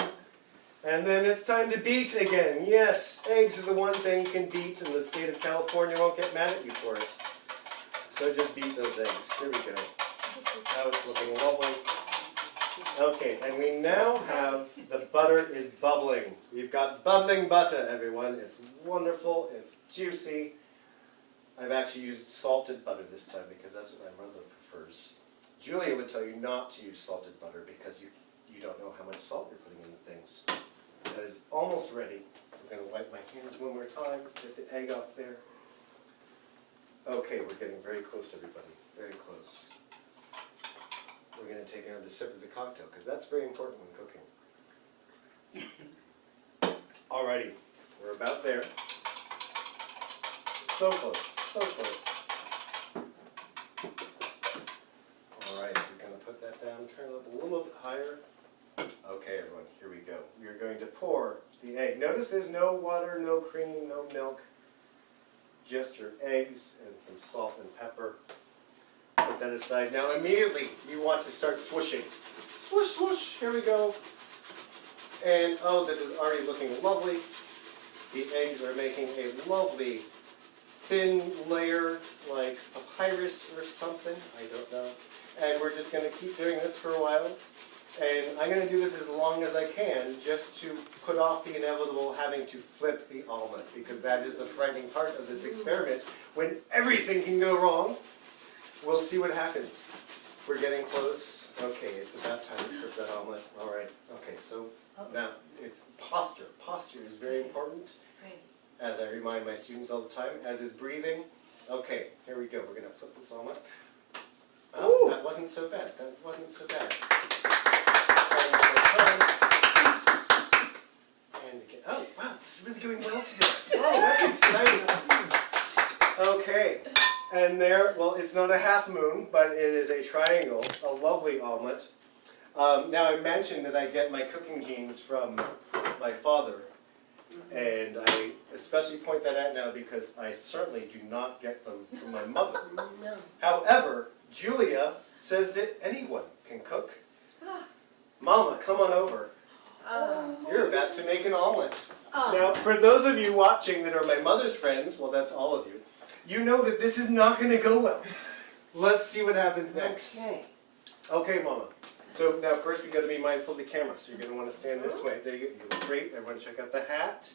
And then it's time to beat again. Yes, eggs are the one thing you can beat, and the state of California won't get mad at you for it. So just beat those eggs. Here we go. Now it's looking lovely. Okay, and we now have the butter is bubbling. We've got bubbling butter, everyone. It's wonderful. It's juicy. I've actually used salted butter this time because that's what my mother prefers. Julia would tell you not to use salted butter because you don't know how much salt you're putting in the things. That is almost ready. I'm going to wipe my hands one more time, get the egg off there. Okay, we're getting very close, everybody. Very close. We're going to take another sip of the cocktail because that's very important when cooking. Alrighty, we're about there. So close, so close. Alright, we're going to put that down, turn it up a little bit higher. Okay, everyone, here we go. We are going to pour the egg. Notice there's no water, no cream, no milk. Just your eggs and some salt and pepper. Put that aside. Now immediately you want to start swooshing. Swoosh, swoosh, here we go. And oh, this is already looking lovely. The eggs are making a lovely thin layer like papyrus or something. I don't know. And we're just going to keep doing this for a while. And I'm going to do this as long as I can just to put off the inevitable having to flip the omelet, because that is the frightening part of this experiment. When everything can go wrong, we'll see what happens. We're getting close. Okay, it's about time to flip that omelet. All right. Okay, so now it's posture. Posture is very important, as I remind my students all the time, as is breathing. Okay, here we go. We're going to flip this omelet. Oh, that wasn't so bad. That wasn't so bad. And again. Oh, wow, this is really going well today. Oh, that's exciting. Okay, and there, well, it's not a half moon, but it is a triangle, a lovely omelet. Now, I mentioned that I get my cooking genes from my father, and I especially point that out now because I certainly do not get them from my mother. No. However, Julia says that anyone can cook. Mama, come on over. You're about to make an omelet. Now, for those of you watching that are my mother's friends, well, that's all of you, you know that this is not going to go well. Let's see what happens next. Okay, Mama. So now first we've got to be mindful of the camera, so you're going to want to stand this way. There you go. You look great. Everyone check out the hat.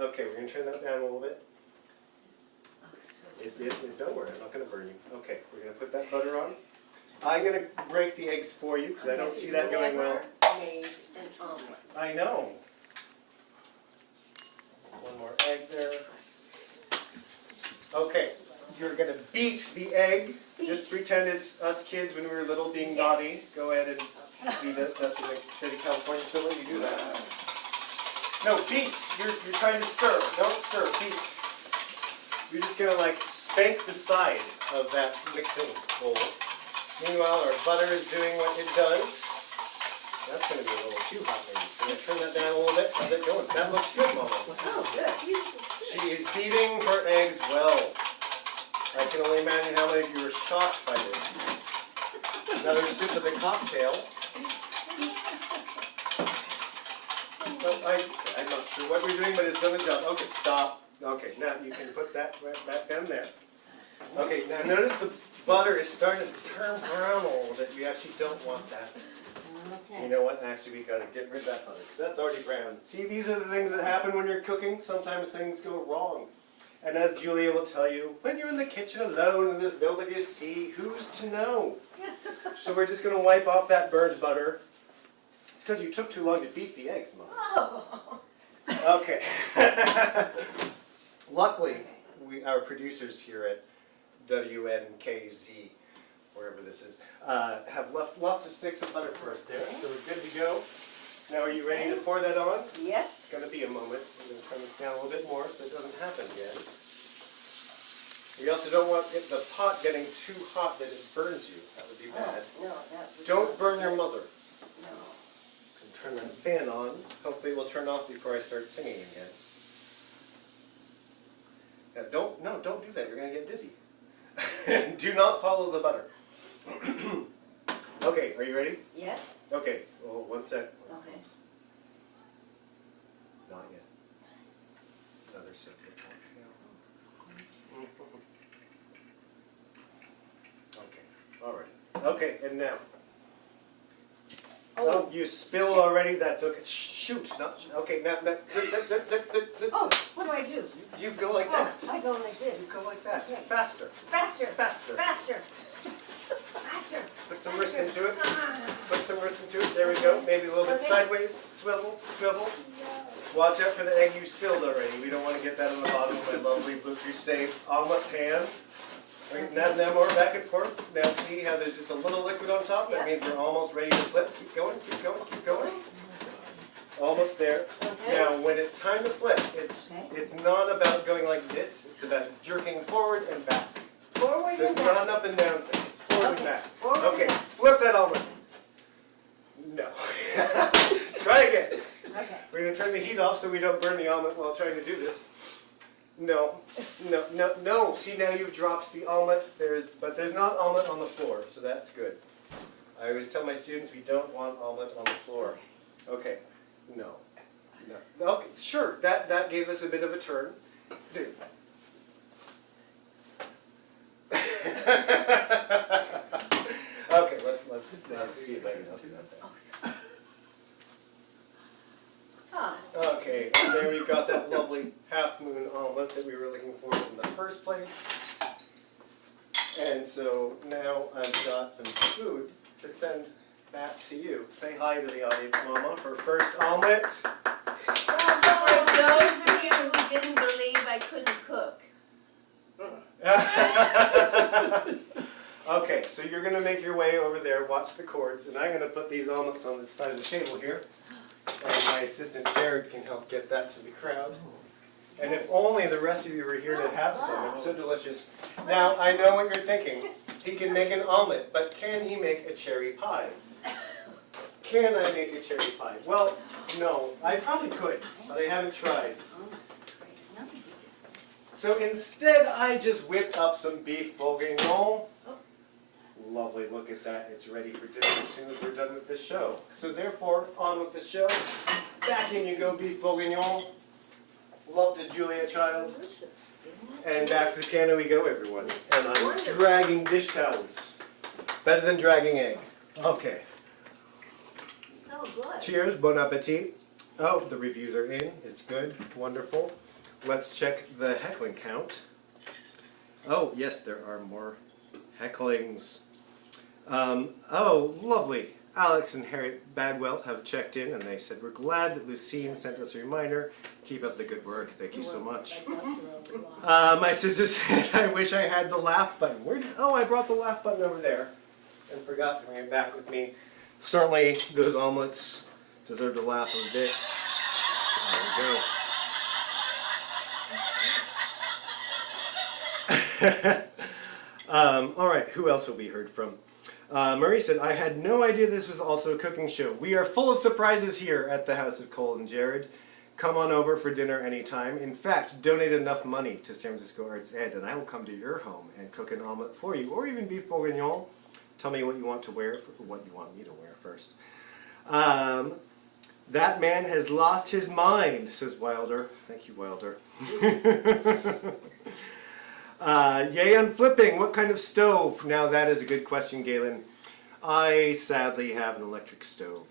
Okay, we're going to turn that down a little bit. Don't worry, I'm not going to I'm going to break the eggs for you because I don't see that going well. Never made an omelet. I know. One more egg there. Okay, you're going to beat the egg. Just pretend it's us kids when we were little being naughty. Go ahead and beat us. That's what the state of California still let you do that. No, beat. You're trying to stir. Don't stir. Beat. You're just going to like spank the side of that mixing bowl. Meanwhile, our butter is doing what it does. That's going to be a little too hot, maybe. So I'm going to turn that down a little bit. How's that going? That looks good, Mama. Oh, good. She is beating her eggs well. I can only imagine how many of you were shocked by this. Another sip of the cocktail. Well, I'm not sure what we're doing, but it's done the job. Okay, stop. Okay, now you can put that right back down there. Okay, now notice the butter is starting to turn brown a little bit. We actually don't want that. Okay. You know what? Actually, we got to get rid of that butter because that's already brown. See, these are the things that happen when you're cooking. Sometimes things go wrong. And as Julia will tell you, when you're in the kitchen alone and there's nobody to see, who's to know? So we're just going to wipe off that burnt butter. It's because you took too long to beat the eggs, Mom. Oh. Okay. Luckily, our producers here at WNKZ, wherever this is, have left lots of sticks of butter for us there. So we're good to go. Now, are you ready to pour that on? Yes. It's going to be a moment. We're going to turn this down a little bit more so it doesn't happen again. We also don't want the pot getting too hot that it burns you. That would be bad. No, that would Don't not burn be your good. mother. No. Turn that fan on. Hopefully it will turn off before I start singing again. Now don't do that. You're going to get dizzy. Do not follow the butter. Okay, are you ready? Yes. Okay, well, one sec. Okay. Not yet. Another sip of the cocktail. Okay, all right. Okay, and now. Oh, you spilled already? That's okay. Shoot, not, okay, now, Oh, what do I do? you go like Oh, that. I go like this. You go like that. Okay. Faster. Faster. Faster. Faster. Faster. Put some wrist into it. Put some wrist into it. There we go. Maybe a little bit Okay. sideways. Swivel, swivel. Watch out for the egg you spilled already. We don't want to get that on the bottom of my lovely Blue Crusade omelet pan. Okay, now we're back and forth. Now see how there's just a little liquid on top? That means we're almost ready to flip. Keep going, keep going, keep going. Almost there. Okay. Now when it's time to flip, it's not about going like this. It's about jerking forward and back. Forward So and it's back. not an up and down thing. It's forward and Okay. back. Forward and Okay, back. flip that omelet. No. Try again. Okay. We're going to turn the heat off so we don't burn the omelet while trying to do this. No. See, now you've dropped the omelet. But there's not omelet on the floor, so that's good. I always tell my students we don't want omelet on the floor. Okay. No. Okay, sure. That gave us a bit of a turn. Okay, let's see if I can help you out there. Ah. Okay, and there we got that lovely half-moon omelet that we were looking for in the first place. And so now I've got some food to send back to you. Say hi to the audience, Mama, for first omelet. For those of you who didn't believe I couldn't cook. Okay, so you're going to make your way over there, watch the cords, and I'm going to put these omelets on this side of the table here. And my assistant Jared can help get that to the crowd. And if only the rest of you were here to have some. It's so delicious. Now, I know what you're thinking. He can make an omelet, but can he make a cherry pie? Can I make a cherry pie? Well, no. I probably could, but I haven't tried. So instead, I just whipped up some beef bourguignon. Lovely, look at that. It's ready for dinner as soon as we're done with this show. So therefore, on with the show. Back in you go, beef bourguignon. Love to Julia, child. And back to the piano we go, everyone. And I'm dragging dish towels. Better than dragging egg. Okay. So good. Cheers, bon appetit. Oh, the reviews are in. It's good, wonderful. Let's check the heckling count. Oh, yes, there are more hecklings. Oh, lovely. Alex and Harriet Bagwell have checked in and they said, we're glad that Lucine sent us a reminder. Keep up the good work. Thank you so much. My sister said, I wish I had the laugh button. Oh, I brought the laugh button over there and forgot to bring it back with me. Certainly, those omelets deserve to laugh a bit. There we go. All right, who else have we heard from? Marie said, I had no idea this was also a cooking show. We are full of surprises here at the House of Cole and Jared. Come on over for dinner anytime. In fact, donate enough money to San Francisco Arts Ed and I will come to your home and cook an omelet for you, or even beef bourguignon. Tell me what you want to wear, what you want me to wear first. That man has lost his mind, says Wilder. Thank you, Wilder. Yay on flipping. What kind of stove? Now that is a good question, Galen. I sadly have an electric stove.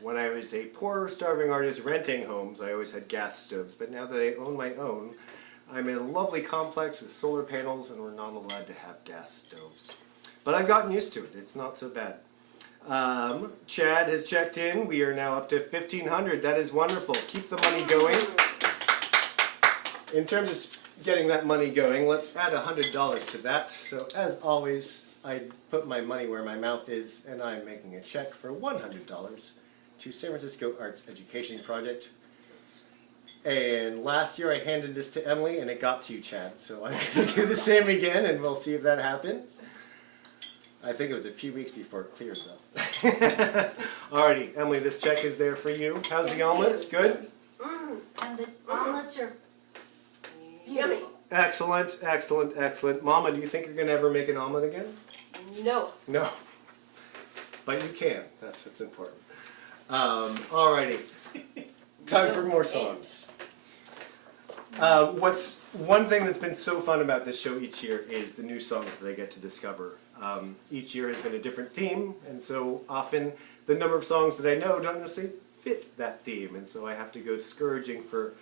When I was a poor, starving artist renting homes, I always had gas stoves. But now that I own my own, I'm in a lovely complex with solar panels and we're not allowed to have gas stoves. But I've gotten used to it. It's not so bad. Chad has checked in. We are now up to $1,500. That is wonderful. Keep the money going. In terms of getting that money going, let's add $100 to that. So as always, I put my money where my mouth is, and I'm making a check for $100 to San Francisco Arts Education Project. And last year I handed this to Emily, and it got to you, Chad. So I'm going to do the same again, and we'll see if that happens. I think it was a few weeks before it cleared, though. Alrighty, Emily, this check is there for you. How's the omelets? Good? And the omelets are Yummy. Excellent, excellent, excellent. Mama, do you think you're going to ever make an omelet again? No. No. But you can. That's what's important. Alrighty. Time for more songs. What's one thing that's been so fun about this show each year is the new songs that I get to discover. Each year has been a different theme, and so often the number of songs that I know don't necessarily fit that theme, and so I have to go scourging for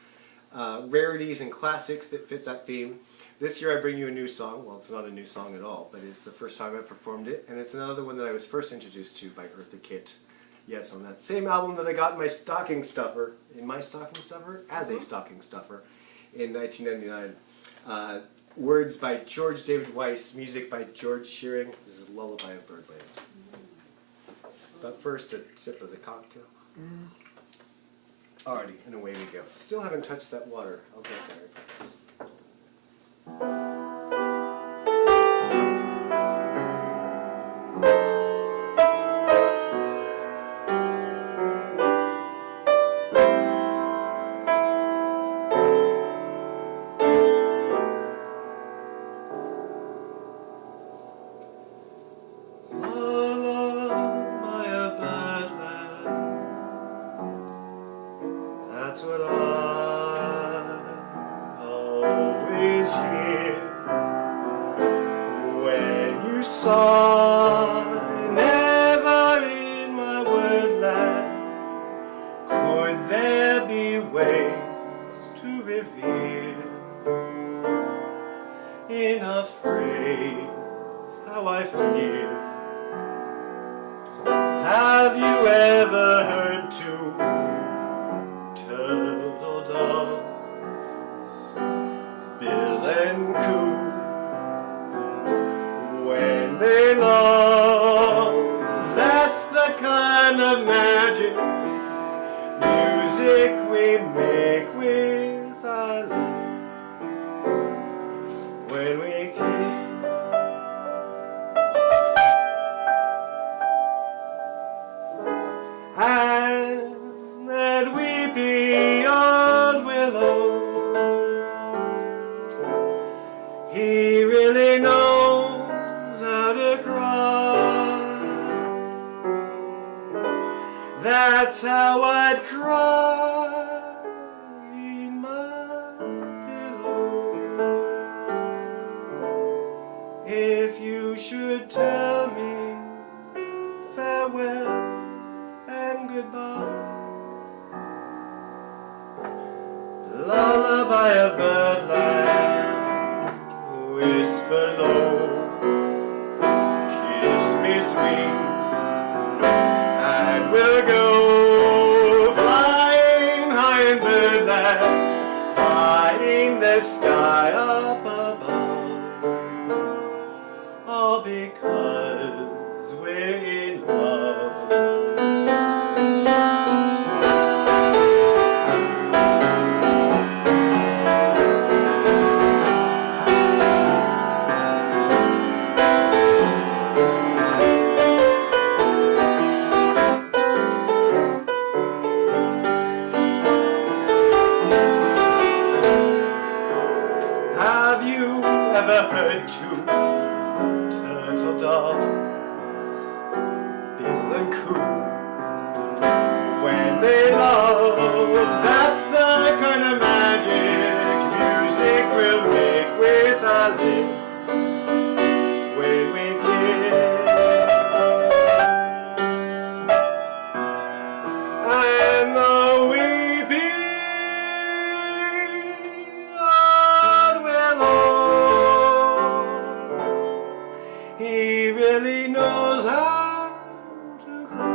rarities and classics that fit that theme. This year I bring you a new song. Well, it's not a new song at all, but it's the first time I performed it, and it's another one that I was first introduced to by Eartha Kitt. Yes, on that same album that I got in my stocking stuffer, as a stocking stuffer, in 1999. Words by George David Weiss, music by George Shearing. This is Lullaby of Birdland. But first, a sip of the cocktail. Alrighty, and away we go. Still haven't touched that water. I'll get there, I promise. That's how I'd cry in my pillow if you should tell me farewell and goodbye. Lullaby of birdland, whisper low, kiss me sweet. because we're in love. Have you ever heard two turtle doves, Bill and Coo, when they love? That's the kind of magic music we'll make with our lips when we kiss. And the weeping heart will own. He really knows how to cry.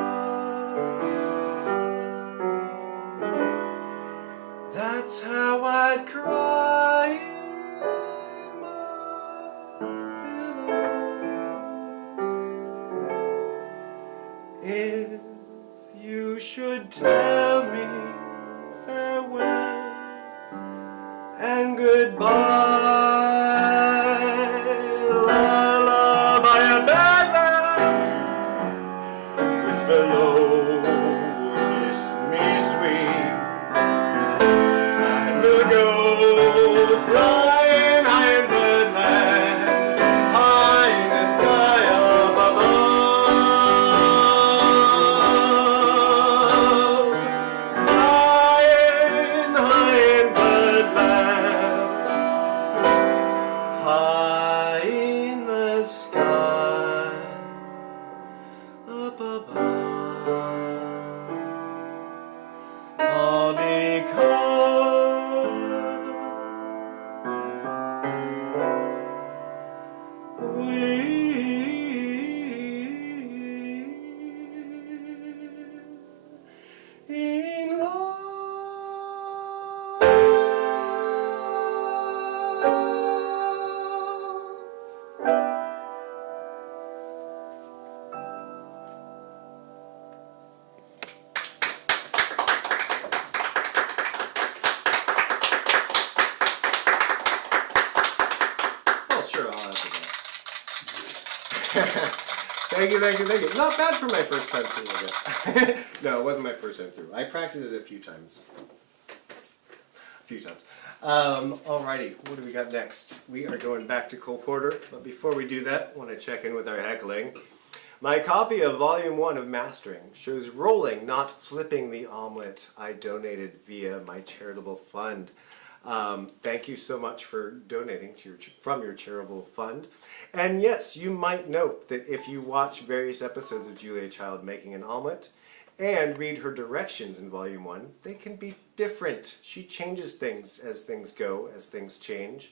That's how I'd cry in my pillow. If you should tell me farewell and goodbye, lullaby a bad man, whisper low, kiss me sweet, and we'll go flying high in birdland, high in the sky up above, flying high in birdland, high in the sky up above. All because we're in love. Well, sure, I'll have to go. Thank you, thank you, thank you. Not bad for my first time through, I guess. No, it wasn't my first time through. I practiced it a few times. Alrighty, what do we got next? We are going back to Cole Porter, but before we do that, I want to check in with our heckling. My copy of Volume 1 of Mastering shows rolling, not flipping the omelet I donated via my charitable fund. Thank you so much for donating to from your charitable fund. And yes, you might note that if you watch various episodes of Julia Child making an omelet and read her directions in Volume 1, they can be different. She changes things as things go, as things change.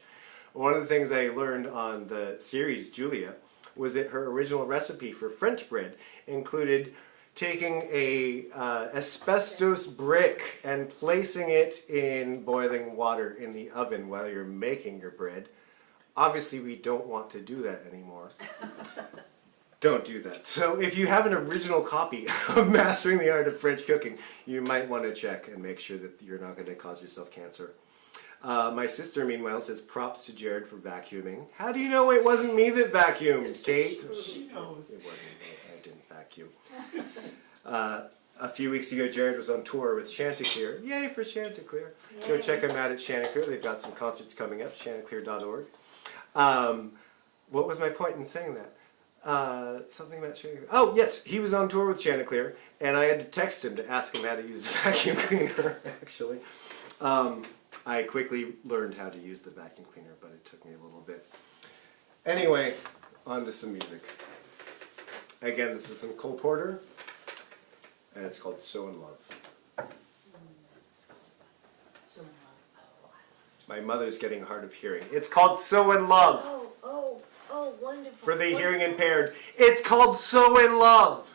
One of the things I learned on the series Julia was that her original recipe for French bread included taking a asbestos brick and placing it in boiling water in the oven while you're making your bread. Obviously, we don't want to do that anymore. Don't do that. So if you have an original copy of Mastering the Art of French Cooking, you might want to check and make sure that you're not going to cause yourself cancer. My sister, meanwhile, says props to Jared for vacuuming. How do you know it wasn't me that vacuumed, Kate? She knows. It wasn't me. I didn't vacuum. A few weeks ago, Jared was on tour with Chanticleer. Yay for Chanticleer. Go check them out at Chanticleer. They've got some concerts coming up, chanticleer.org. What was my point in saying that? Something about Chanticleer. Oh, yes, he was on tour with Chanticleer, and I had to text him to ask him how to use the vacuum cleaner, actually. I quickly learned how to use the vacuum cleaner, but it took me a little bit. Anyway, on to some music. Again, this is some Cole Porter, and it's called So in Love. So in love. My mother's getting hard of hearing. It's called So in Love. Oh, wonderful. For the hearing wonderful. impaired, it's called So in Love.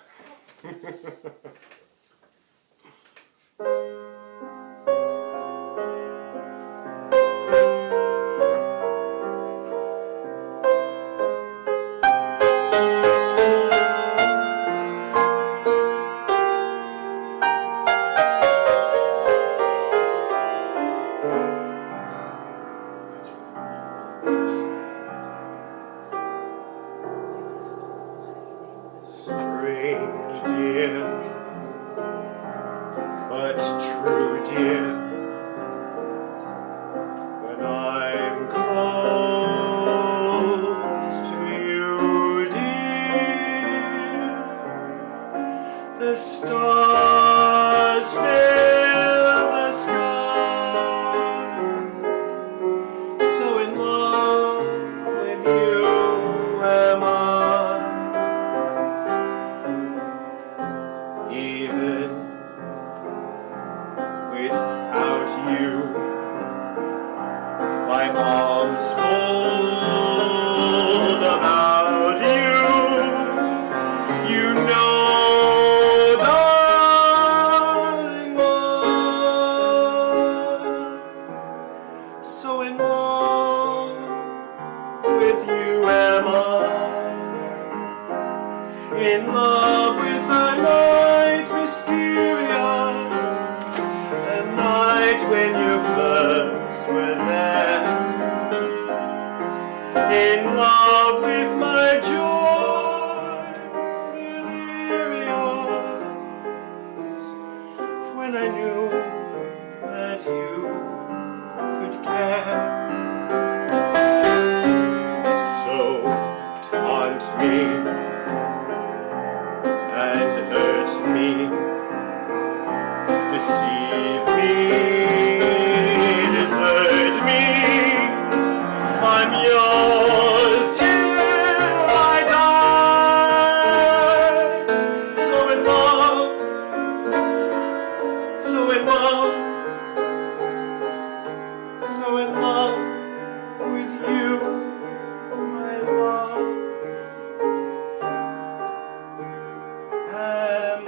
strange, dear, but true, dear. When I'm close to you, dear, the stars fill the sky. So in love with you am I. Even without you, my arms fold about you. You know, darling, more. So in love with you am I. In love with the night mysterious, the night when you first were there. In love with my joy delirious, when I knew that you could care. So taunt me and hurt me, deceive me, desert me. I'm yours till I die. So in love, so in love, so in love with you, my love. Am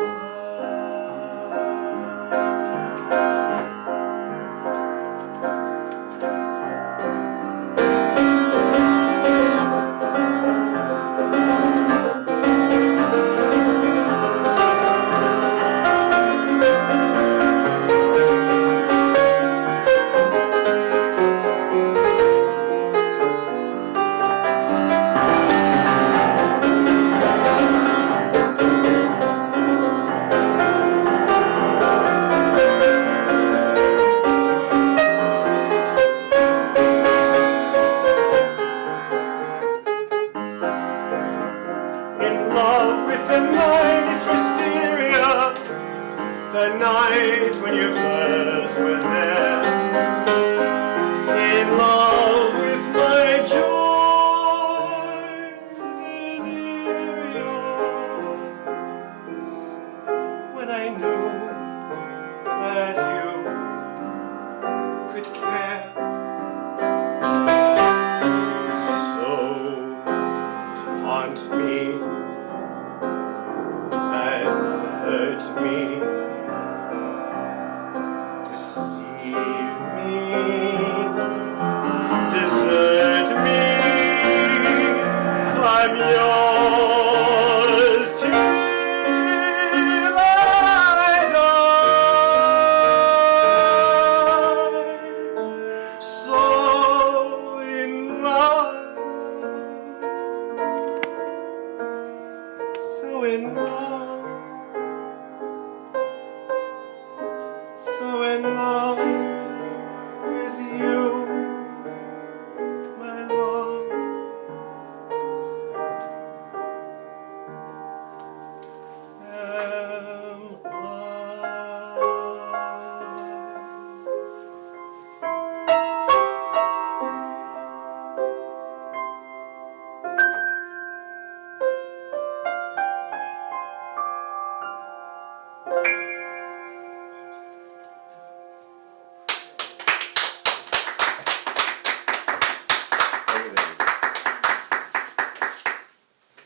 in love with the night mysterious, the night when you first were there. In love with my joy delirious, when I knew that you could care. So taunt me and hurt me, deceive me, desert me. I'm yours till I die. So in love, so in love, so in love with you, my love. Am I.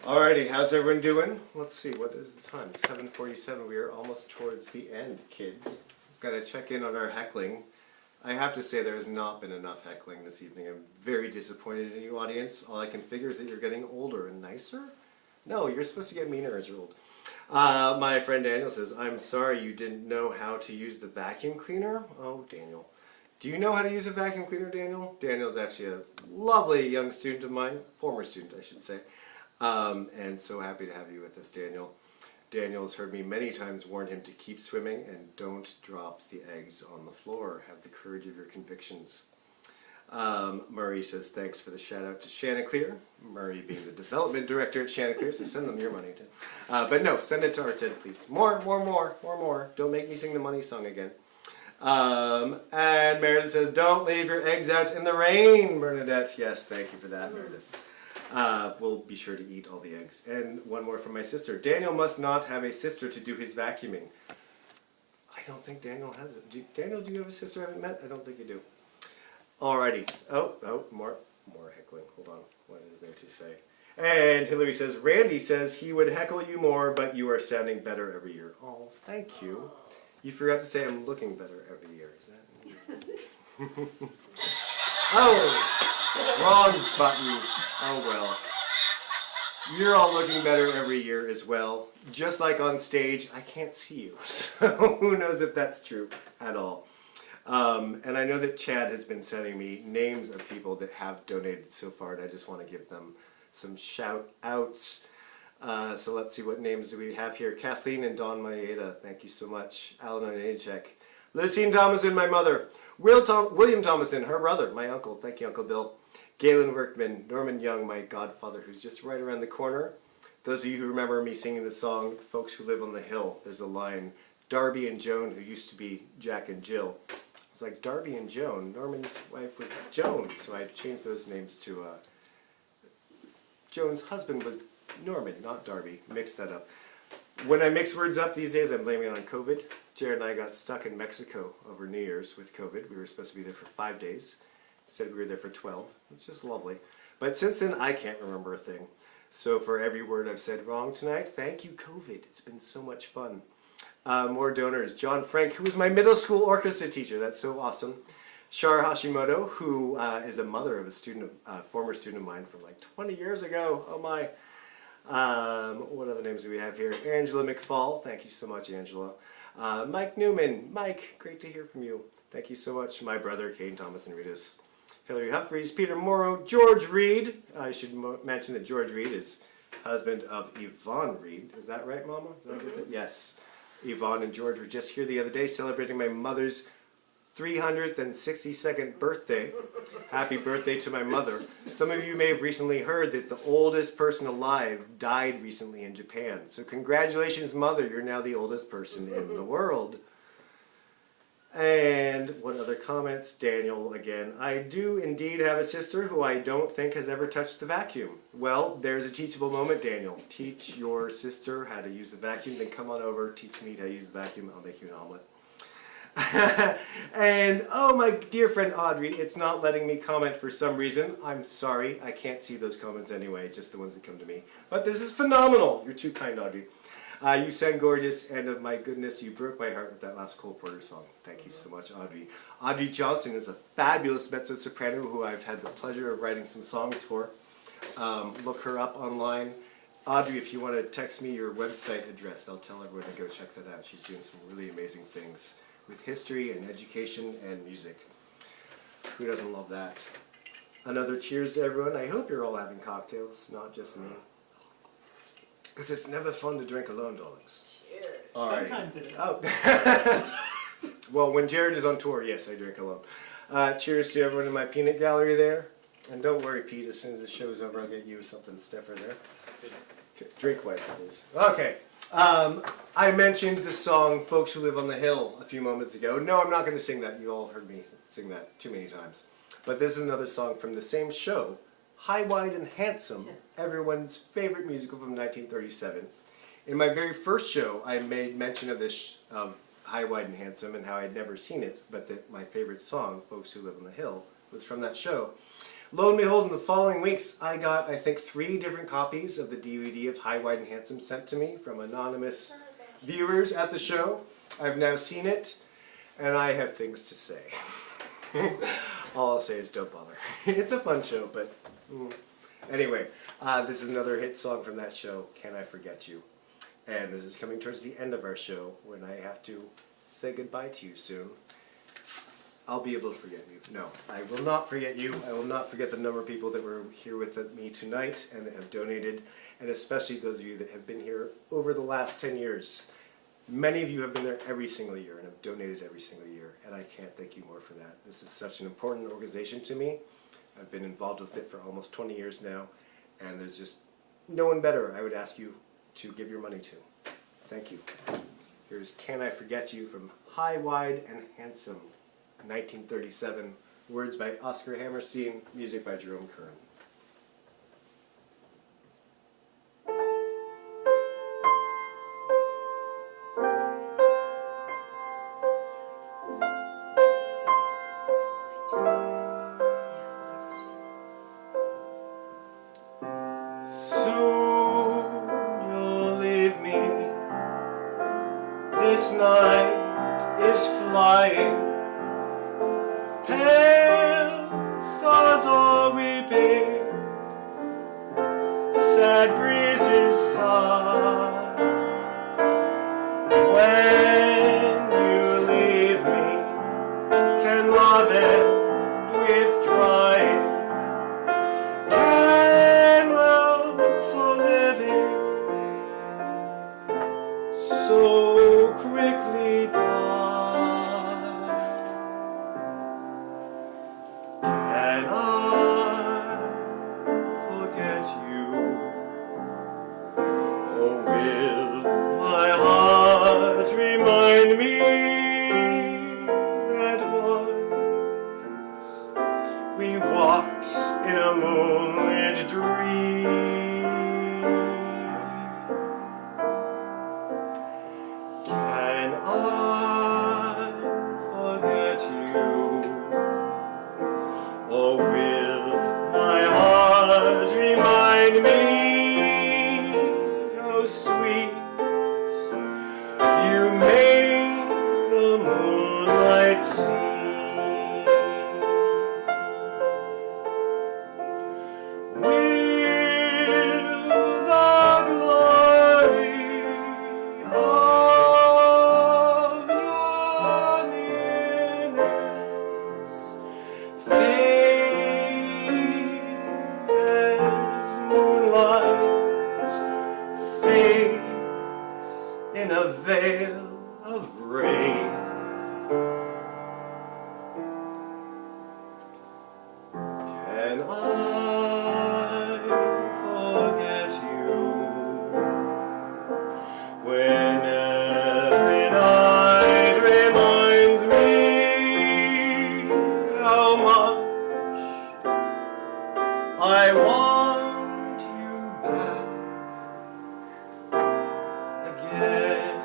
Alrighty, how's everyone doing? Let's see, what is the time? 7:47. We are almost towards the end, kids. Gotta check in on our heckling. I have to say there has not been enough heckling this evening. I'm very disappointed in you, audience. All I can figure is that you're getting older and nicer? No, you're supposed to get meaner as you're old. My friend Daniel says, I'm sorry you didn't know how to use the vacuum cleaner. Oh, Daniel. Do you know how to use a vacuum cleaner, Daniel? Daniel's actually a lovely young student of mine, former student, I should say. And so happy to have you with us, Daniel. Daniel has heard me many times warn him to keep swimming and don't drop the eggs on the floor. Have the courage of your convictions. Murray says thanks for the shout out to Chanticleer. Murray being the development director at Chanticleer, so send them your money too. But no, send it to ArtsEd, please. More. Don't make me sing the money song again. And Meredith says, don't leave your eggs out in the rain, Bernadette. Yes, thank you for that, Meredith. We'll be sure to eat all the eggs. And one more from my sister. Daniel must not have a sister to do his vacuuming. I don't think Daniel has it. Daniel, do you have a sister I haven't met? I don't think you do. Alrighty. Oh, more heckling. Hold on. What is there to say? And Hillary says, Randy says he would heckle you more, but you are sounding better every year. Oh, thank you. You forgot to say I'm looking better every year. Is that? Oh, wrong button. Oh well. You're all looking better every year as well. Just like on stage, I can't see you. So who knows if that's true at all. And I know that Chad has been sending me names of people that have donated so far, and I just want to give them some shout outs. So let's see, what names do we have here? Kathleen and Dawn Maeda, thank you so much. Alan Onachek. Lucine Thomason, my mother. William Thomason, her brother, my uncle. Thank you, Uncle Bill. Galen Workman, Norman Young, my godfather, who's just right around the corner. Those of you who remember me singing the song, Folks Who Live on the Hill, there's a line, Darby and Joan, who used to be Jack and Jill. It's like Darby and Joan. Norman's wife was Joan, so I changed those names to, Joan's husband was Norman, not Darby. Mixed that up. When I mix words up these days, I'm blaming it on COVID. Jared and I got stuck in Mexico over New Year's with COVID. We were supposed to be there for 5 days. Instead, we were there for 12. It's just lovely. But since then, I can't remember a thing. So for every word I've said wrong tonight, thank you, COVID. It's been so much fun. More donors. John Frank, who was my middle school orchestra teacher. That's so awesome. Shar Hashimoto, who is a mother of a student, former student of mine from like 20 years ago. Oh my. What other names do we have here? Angela McFall. Thank you so much, Angela. Mike Newman. Mike, great to hear from you. Thank you so much. My brother, Kane Thomason-Redus. Hillary Humphreys, Peter Morrow, George Reed. I should mention that George Reed is husband of Yvonne Reed. Is that right, Mama? Did I get that? Yes. Yvonne and George were just here the other day celebrating my mother's 362nd birthday. Happy birthday to my mother. Some of you may have recently heard that the oldest person alive died recently in Japan. So congratulations, Mother. You're now the oldest person in the world. And what other comments? Daniel again. I do indeed have a sister who I don't think has ever touched the vacuum. Well, there's a teachable moment, Daniel. Teach your sister how to use the vacuum, then come on over, teach me how to use the vacuum. I'll make you an omelet. And, oh, my dear friend Audrey, it's not letting me comment for some reason. I'm sorry. I can't see those comments anyway, just the ones that come to me. But this is phenomenal. You're too kind, Audrey. You sang gorgeous, and my goodness, you broke my heart with that last Cole Porter song. Thank you so much, Audrey. Audrey Johnson is a fabulous mezzo-soprano who I've had the pleasure of writing some songs for. Look her up online. Audrey, if you want to text me your website address, I'll tell everyone to go check that out. She's doing some really amazing things with history and education and music. Who doesn't love that? Another cheers to everyone. I hope you're all having cocktails, not just me. Because it's never fun to drink alone, darlings. Cheers. All right. Sometimes it is. Oh. Well, when Jared is on tour, yes, I drink alone. Cheers to everyone in my peanut gallery there. And don't worry, Pete, as soon as the show's over, I'll get you something stiffer there. Okay, drink-wise, it is. Okay. I mentioned the song Folks Who Live on the Hill a few moments ago. No, I'm not going to sing that. You all heard me sing that too many times. But this is another song from the same show, High, Wide, and Handsome, everyone's favorite musical from 1937. In my very first show, I made mention of this, of High, Wide, and Handsome, and how I'd never seen it, but that my favorite song, Folks Who Live on the Hill, was from that show. Lo and behold, in the following weeks, I got, I think, 3 different copies of the DVD of High, Wide, and Handsome sent to me from anonymous viewers at the show. I've now seen it, and I have things to say. All I'll say is don't bother. It's a fun show, but anyway, this is another hit song from that show, Can I Forget You? And this is coming towards the end of our show when I have to say goodbye to you soon. I'll be able to forget you. No, I will not forget you. I will not forget the number of people that were here with me tonight and that have donated, and especially those of you that have been here over the last 10 years. Many of you have been there every single year and have donated every single year, and I can't thank you more for that. This is such an important organization to me. I've been involved with it for almost 20 years now, and there's just no one better I would ask you to give your money to. Thank you. Here's Can I Forget You from High, Wide, and Handsome, 1937. Words by Oscar Hammerstein, music by Jerome Curran. This night is flying, pale stars are weeping, sad breezes sigh. When you leave me, can love end with drying? Can love so living so quickly die? Can I forget you? Or will my heart remind me that once we walked in a moonlit dream? Can I forget you? Or will my heart remind me how sweet you made the moonlight seem? Will the glory of your nearness fade as moonlight fades in a veil of rain? Can I forget you when every night reminds me how much I want you back again?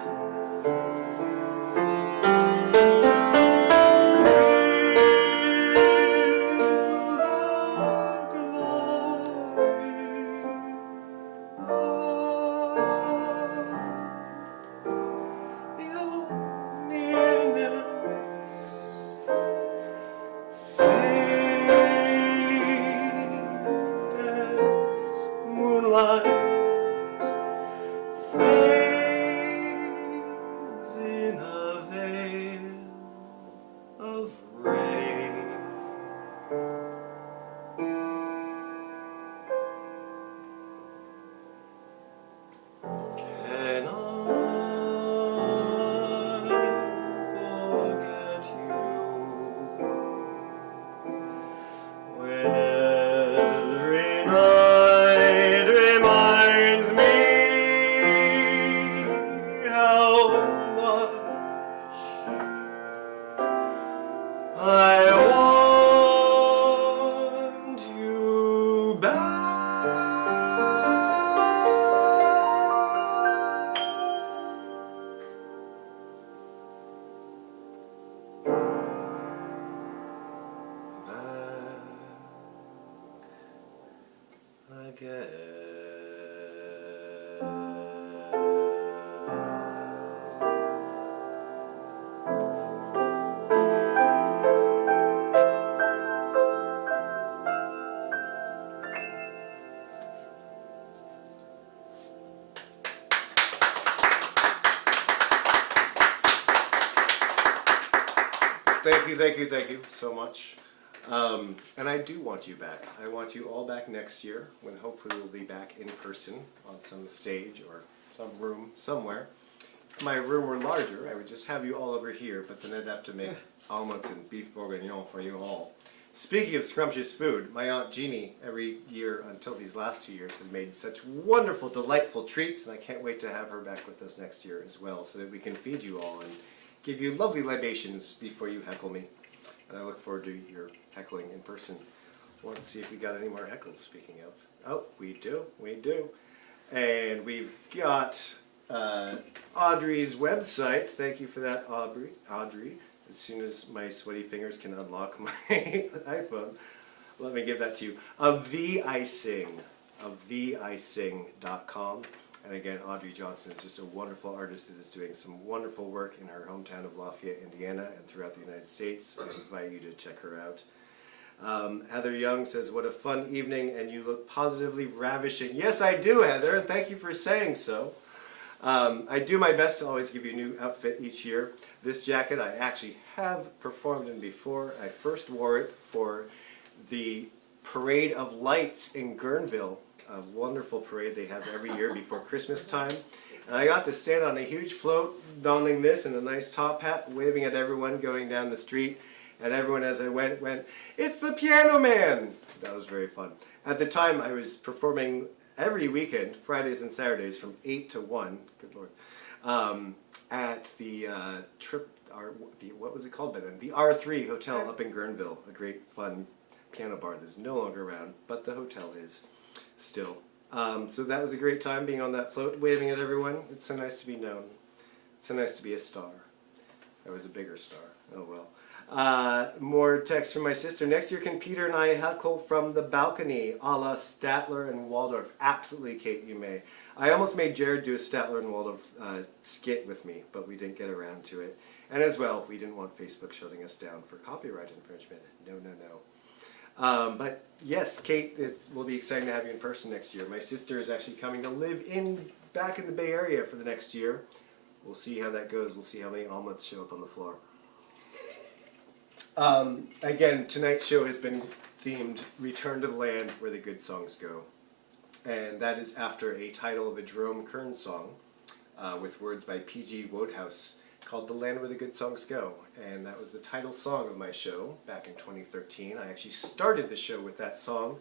Thank you so much. And I do want you back. I want you all back next year when hopefully we'll be back in person on some stage or some room somewhere. If my room were larger, I would just have you all over here, but then I'd have to make omelets and beef bourguignon for you all. Speaking of scrumptious food, my Aunt Jeannie, every year until these last 2 years, has made such wonderful, delightful treats, and I can't wait to have her back with us next year as well, so that we can feed you all and give you lovely libations before you heckle me. And I look forward to your heckling in person. Let's see if we got any more heckles, speaking of. Oh, we do. And we've got Audrey's website. Thank you for that, Audrey. As soon as my sweaty fingers can unlock my iPhone, let me give that to you. Of the I Sing, oftheising.com. And again, Audrey Johnson is just a wonderful artist that is doing some wonderful work in her hometown of Lafayette, Indiana, and throughout the United States. I invite you to check her out. Heather Young says, what a fun evening, and you look positively ravishing. Yes, I do, Heather, and thank you for saying so. I do my best to always give you a new outfit each year. This jacket I actually have performed in before. I first wore it for the Parade of Lights in Guerneville, a wonderful parade they have every year before Christmas time. And I got to stand on a huge float, donning this and a nice top hat, waving at everyone going down the street. And everyone as I went, "It's the Piano Man!" That was very fun. At the time I was performing every weekend, Fridays and Saturdays from 8 to 1, good Lord, at the what was it called by then? The R3 Hotel up in Guerneville, a great fun piano bar that's no longer around, but the hotel is still. So that was a great time being on that float, waving at everyone. It's so nice to be known. It's so nice to be a star. I was a bigger star. Oh well. More text from my sister. Next year, can Peter and I heckle from the balcony, a la Statler and Waldorf? Absolutely, Kate, you may. I almost made Jared do a Statler and Waldorf skit with me, but we didn't get around to it. And as well, we didn't want Facebook shutting us down for copyright infringement. No. But yes, Kate, it will be exciting to have you in person next year. My sister is actually coming to live back in the Bay Area for the next year. We'll see how that goes. We'll see how many omelets show up on the floor. Again, tonight's show has been themed Return to the Land Where the Good Songs Go. And that is after a title of a Jerome Kern song with words by P.G. Wodehouse called The Land Where the Good Songs Go. And that was the title song of my show back in 2013. I actually started the show with that song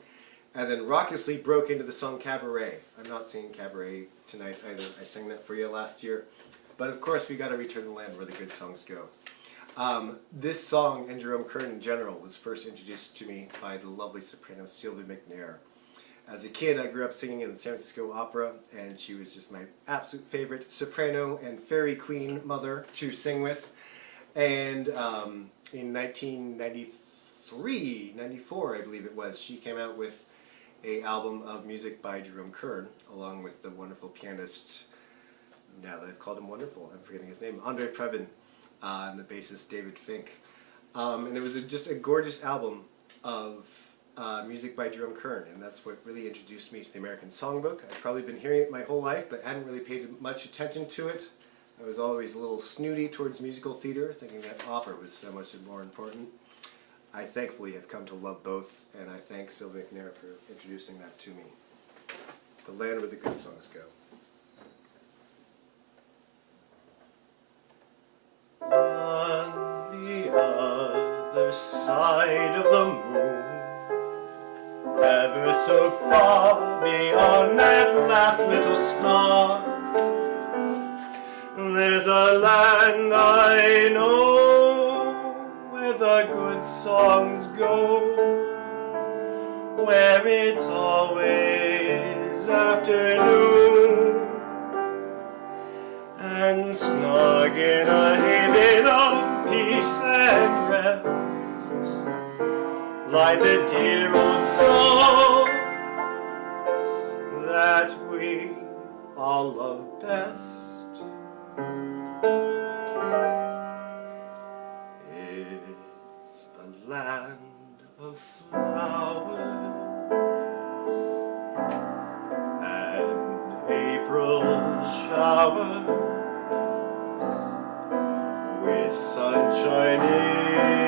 and then raucously broke into the song Cabaret. I'm not singing Cabaret tonight either. I sang that for you last year. But of course, we got to return to the land where the good songs go. This song, and Jerome Kern in general, was first introduced to me by the lovely soprano Sylvia McNair. As a kid, I grew up singing in the San Francisco Opera, and she was just my absolute favorite soprano and fairy queen mother to sing with. And in 1993, 94, I believe it was, she came out with an album of music by Jerome Kern, along with the wonderful pianist, now that I've called him wonderful, I'm forgetting his name, Andre Previn, and the bassist David Fink. And it was just a gorgeous album of music by Jerome Kern, and that's what really introduced me to the American Songbook. I've probably been hearing it my whole life, but hadn't really paid much attention to it. I was always a little snooty towards musical theater, thinking that opera was so much more important. I thankfully have come to love both, and I thank Sylvia McNair for introducing that to me. The land where the good songs go. On the other side of the moon, ever so far beyond that last little star, there's a land I know where the good songs go, where it's always afternoon, and snug in a haven of peace and rest lie the dear old songs that we all love best. It's a land of flowers and April showers, with sunshine in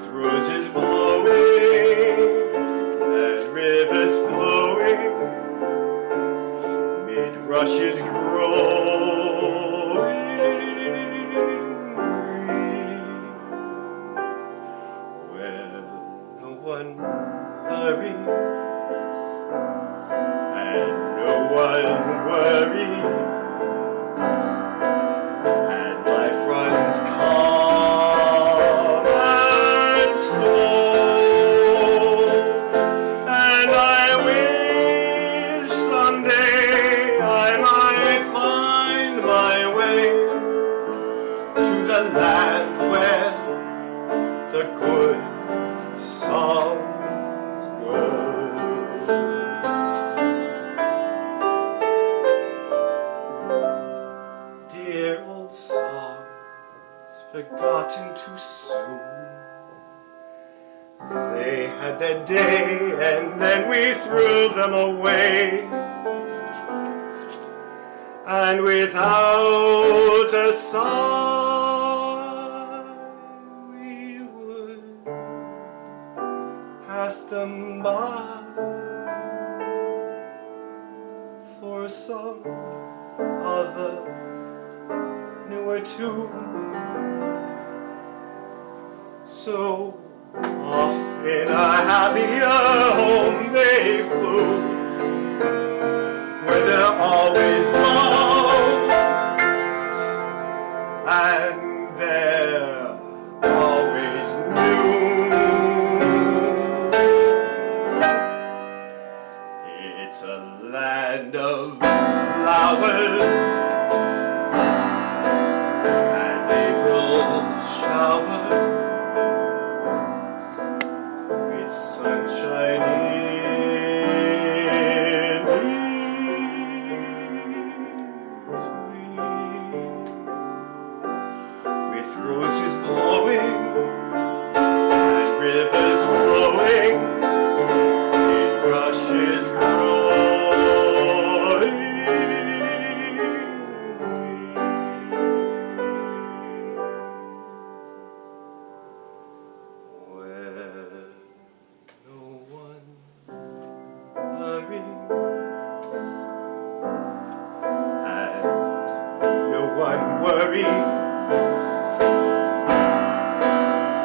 with roses blowing and rivers flowing, mid rushes growing green, where no one hurries and no one worries, and life runs calm and slow. And I wish someday I might find my way to the land where the good songs go. Dear old songs, forgotten too soon. They had their day and then we threw them away. And without a sigh, we would pass them by for some other newer tune. So off in a happier home they flew, where they're always loved and they're always new. It's a land of flowers and April showers, with sunshine in between, with roses blowing and rivers flowing, it rushes growing. Where no one hurries and no one worries,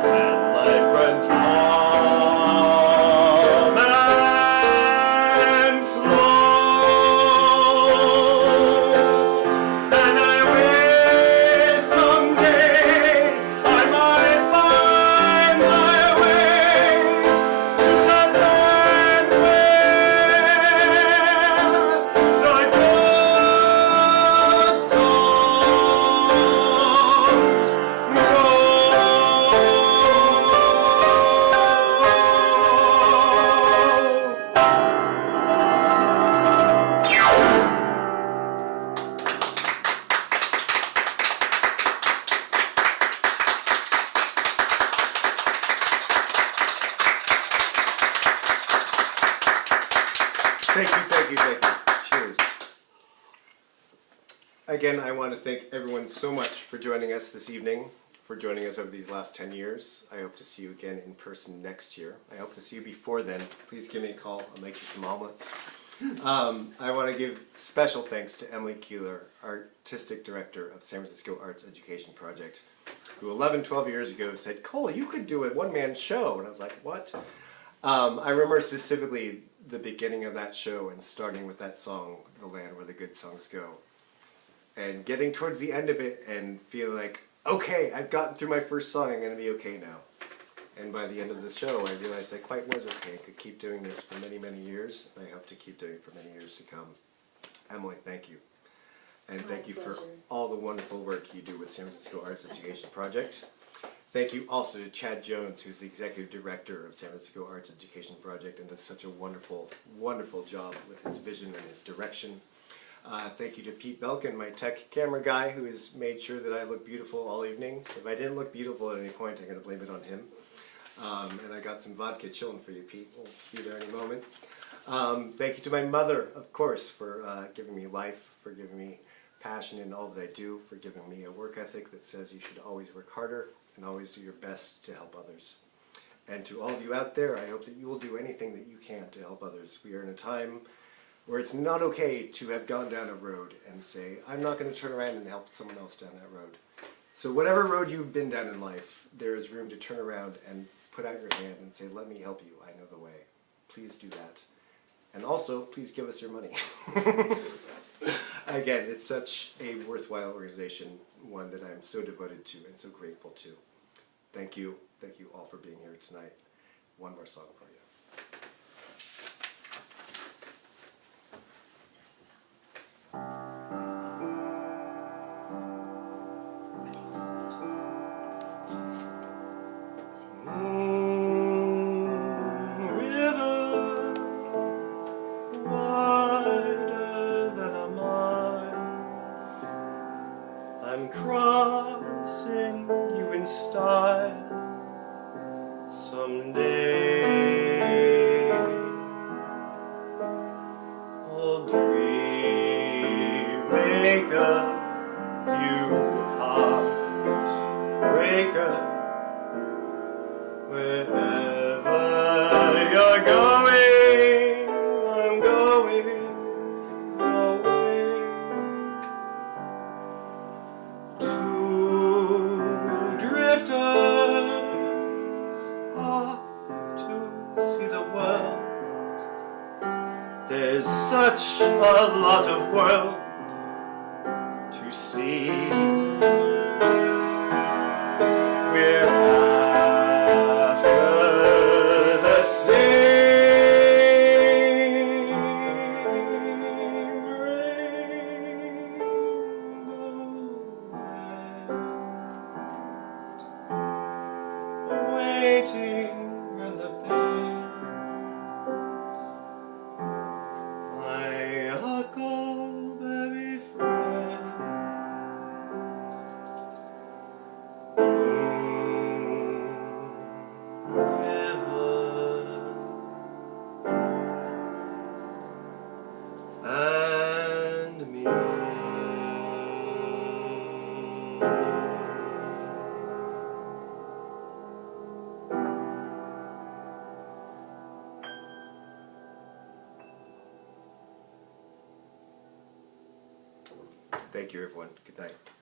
and life runs calm and slow. And I wish someday I might find my way to the land where the good songs go. Thank you, thank you, thank you. Cheers. Again, I want to thank everyone so much for joining us this evening, for joining us over these last 10 years. I hope to see you again in person next year. I hope to see you before then. Please give me a call. I'll make you some omelets. I want to give special thanks to Emily Keeler, Artistic Director of San Francisco Arts Education Project, who 11, 12 years ago said, Cole, you could do a one-man show. And I was like, what? I remember specifically the beginning of that show and starting with that song, The Land Where the Good Songs Go, and getting towards the end of it and feeling like, okay, I've gotten through my first song, I'm going to be okay now. And by the end of the show, I realized I quite was okay. I could keep doing this for many, many years. I hope to keep doing it for many years to come. Emily, thank you. And thank you for all the wonderful work you do with San Francisco Arts Education Project. Thank you also to Chad Jones, who's the Executive Director of San Francisco Arts Education Project and does such a wonderful, wonderful job with his vision and his direction. Thank you to Pete Belkin, my tech camera guy, who has made sure that I look beautiful all evening. If I didn't look beautiful at any point, I'm going to blame it on him. And I got some vodka chilling for you, Pete. We'll see you there any moment. Thank you to my mother, of course, for giving me life, for giving me passion in all that I do, for giving me a work ethic that says you should always work harder and always do your best to help others. And to all of you out there, I hope that you will do anything that you can to help others. We are in a time where it's not okay to have gone down a road and say, I'm not going to turn around and help someone else down that road. So whatever road you've been down in life, there is room to turn around and put out your hand and say, let me help you, I know the way. Please do that. And also, please give us your money. Again, it's such a worthwhile organization, one that I'm so devoted to and so grateful to. Thank you all for being here tonight. One more song for you. I'm crossing you in style someday. Old dream maker, you heartbreaker, wherever you're going, I'm going your way. Drifters off to see the world. There's such a lot of world to see. We're after the same rainbows waiting in the bay. My huckleberry friend, river and me. Thank you, everyone. Good night.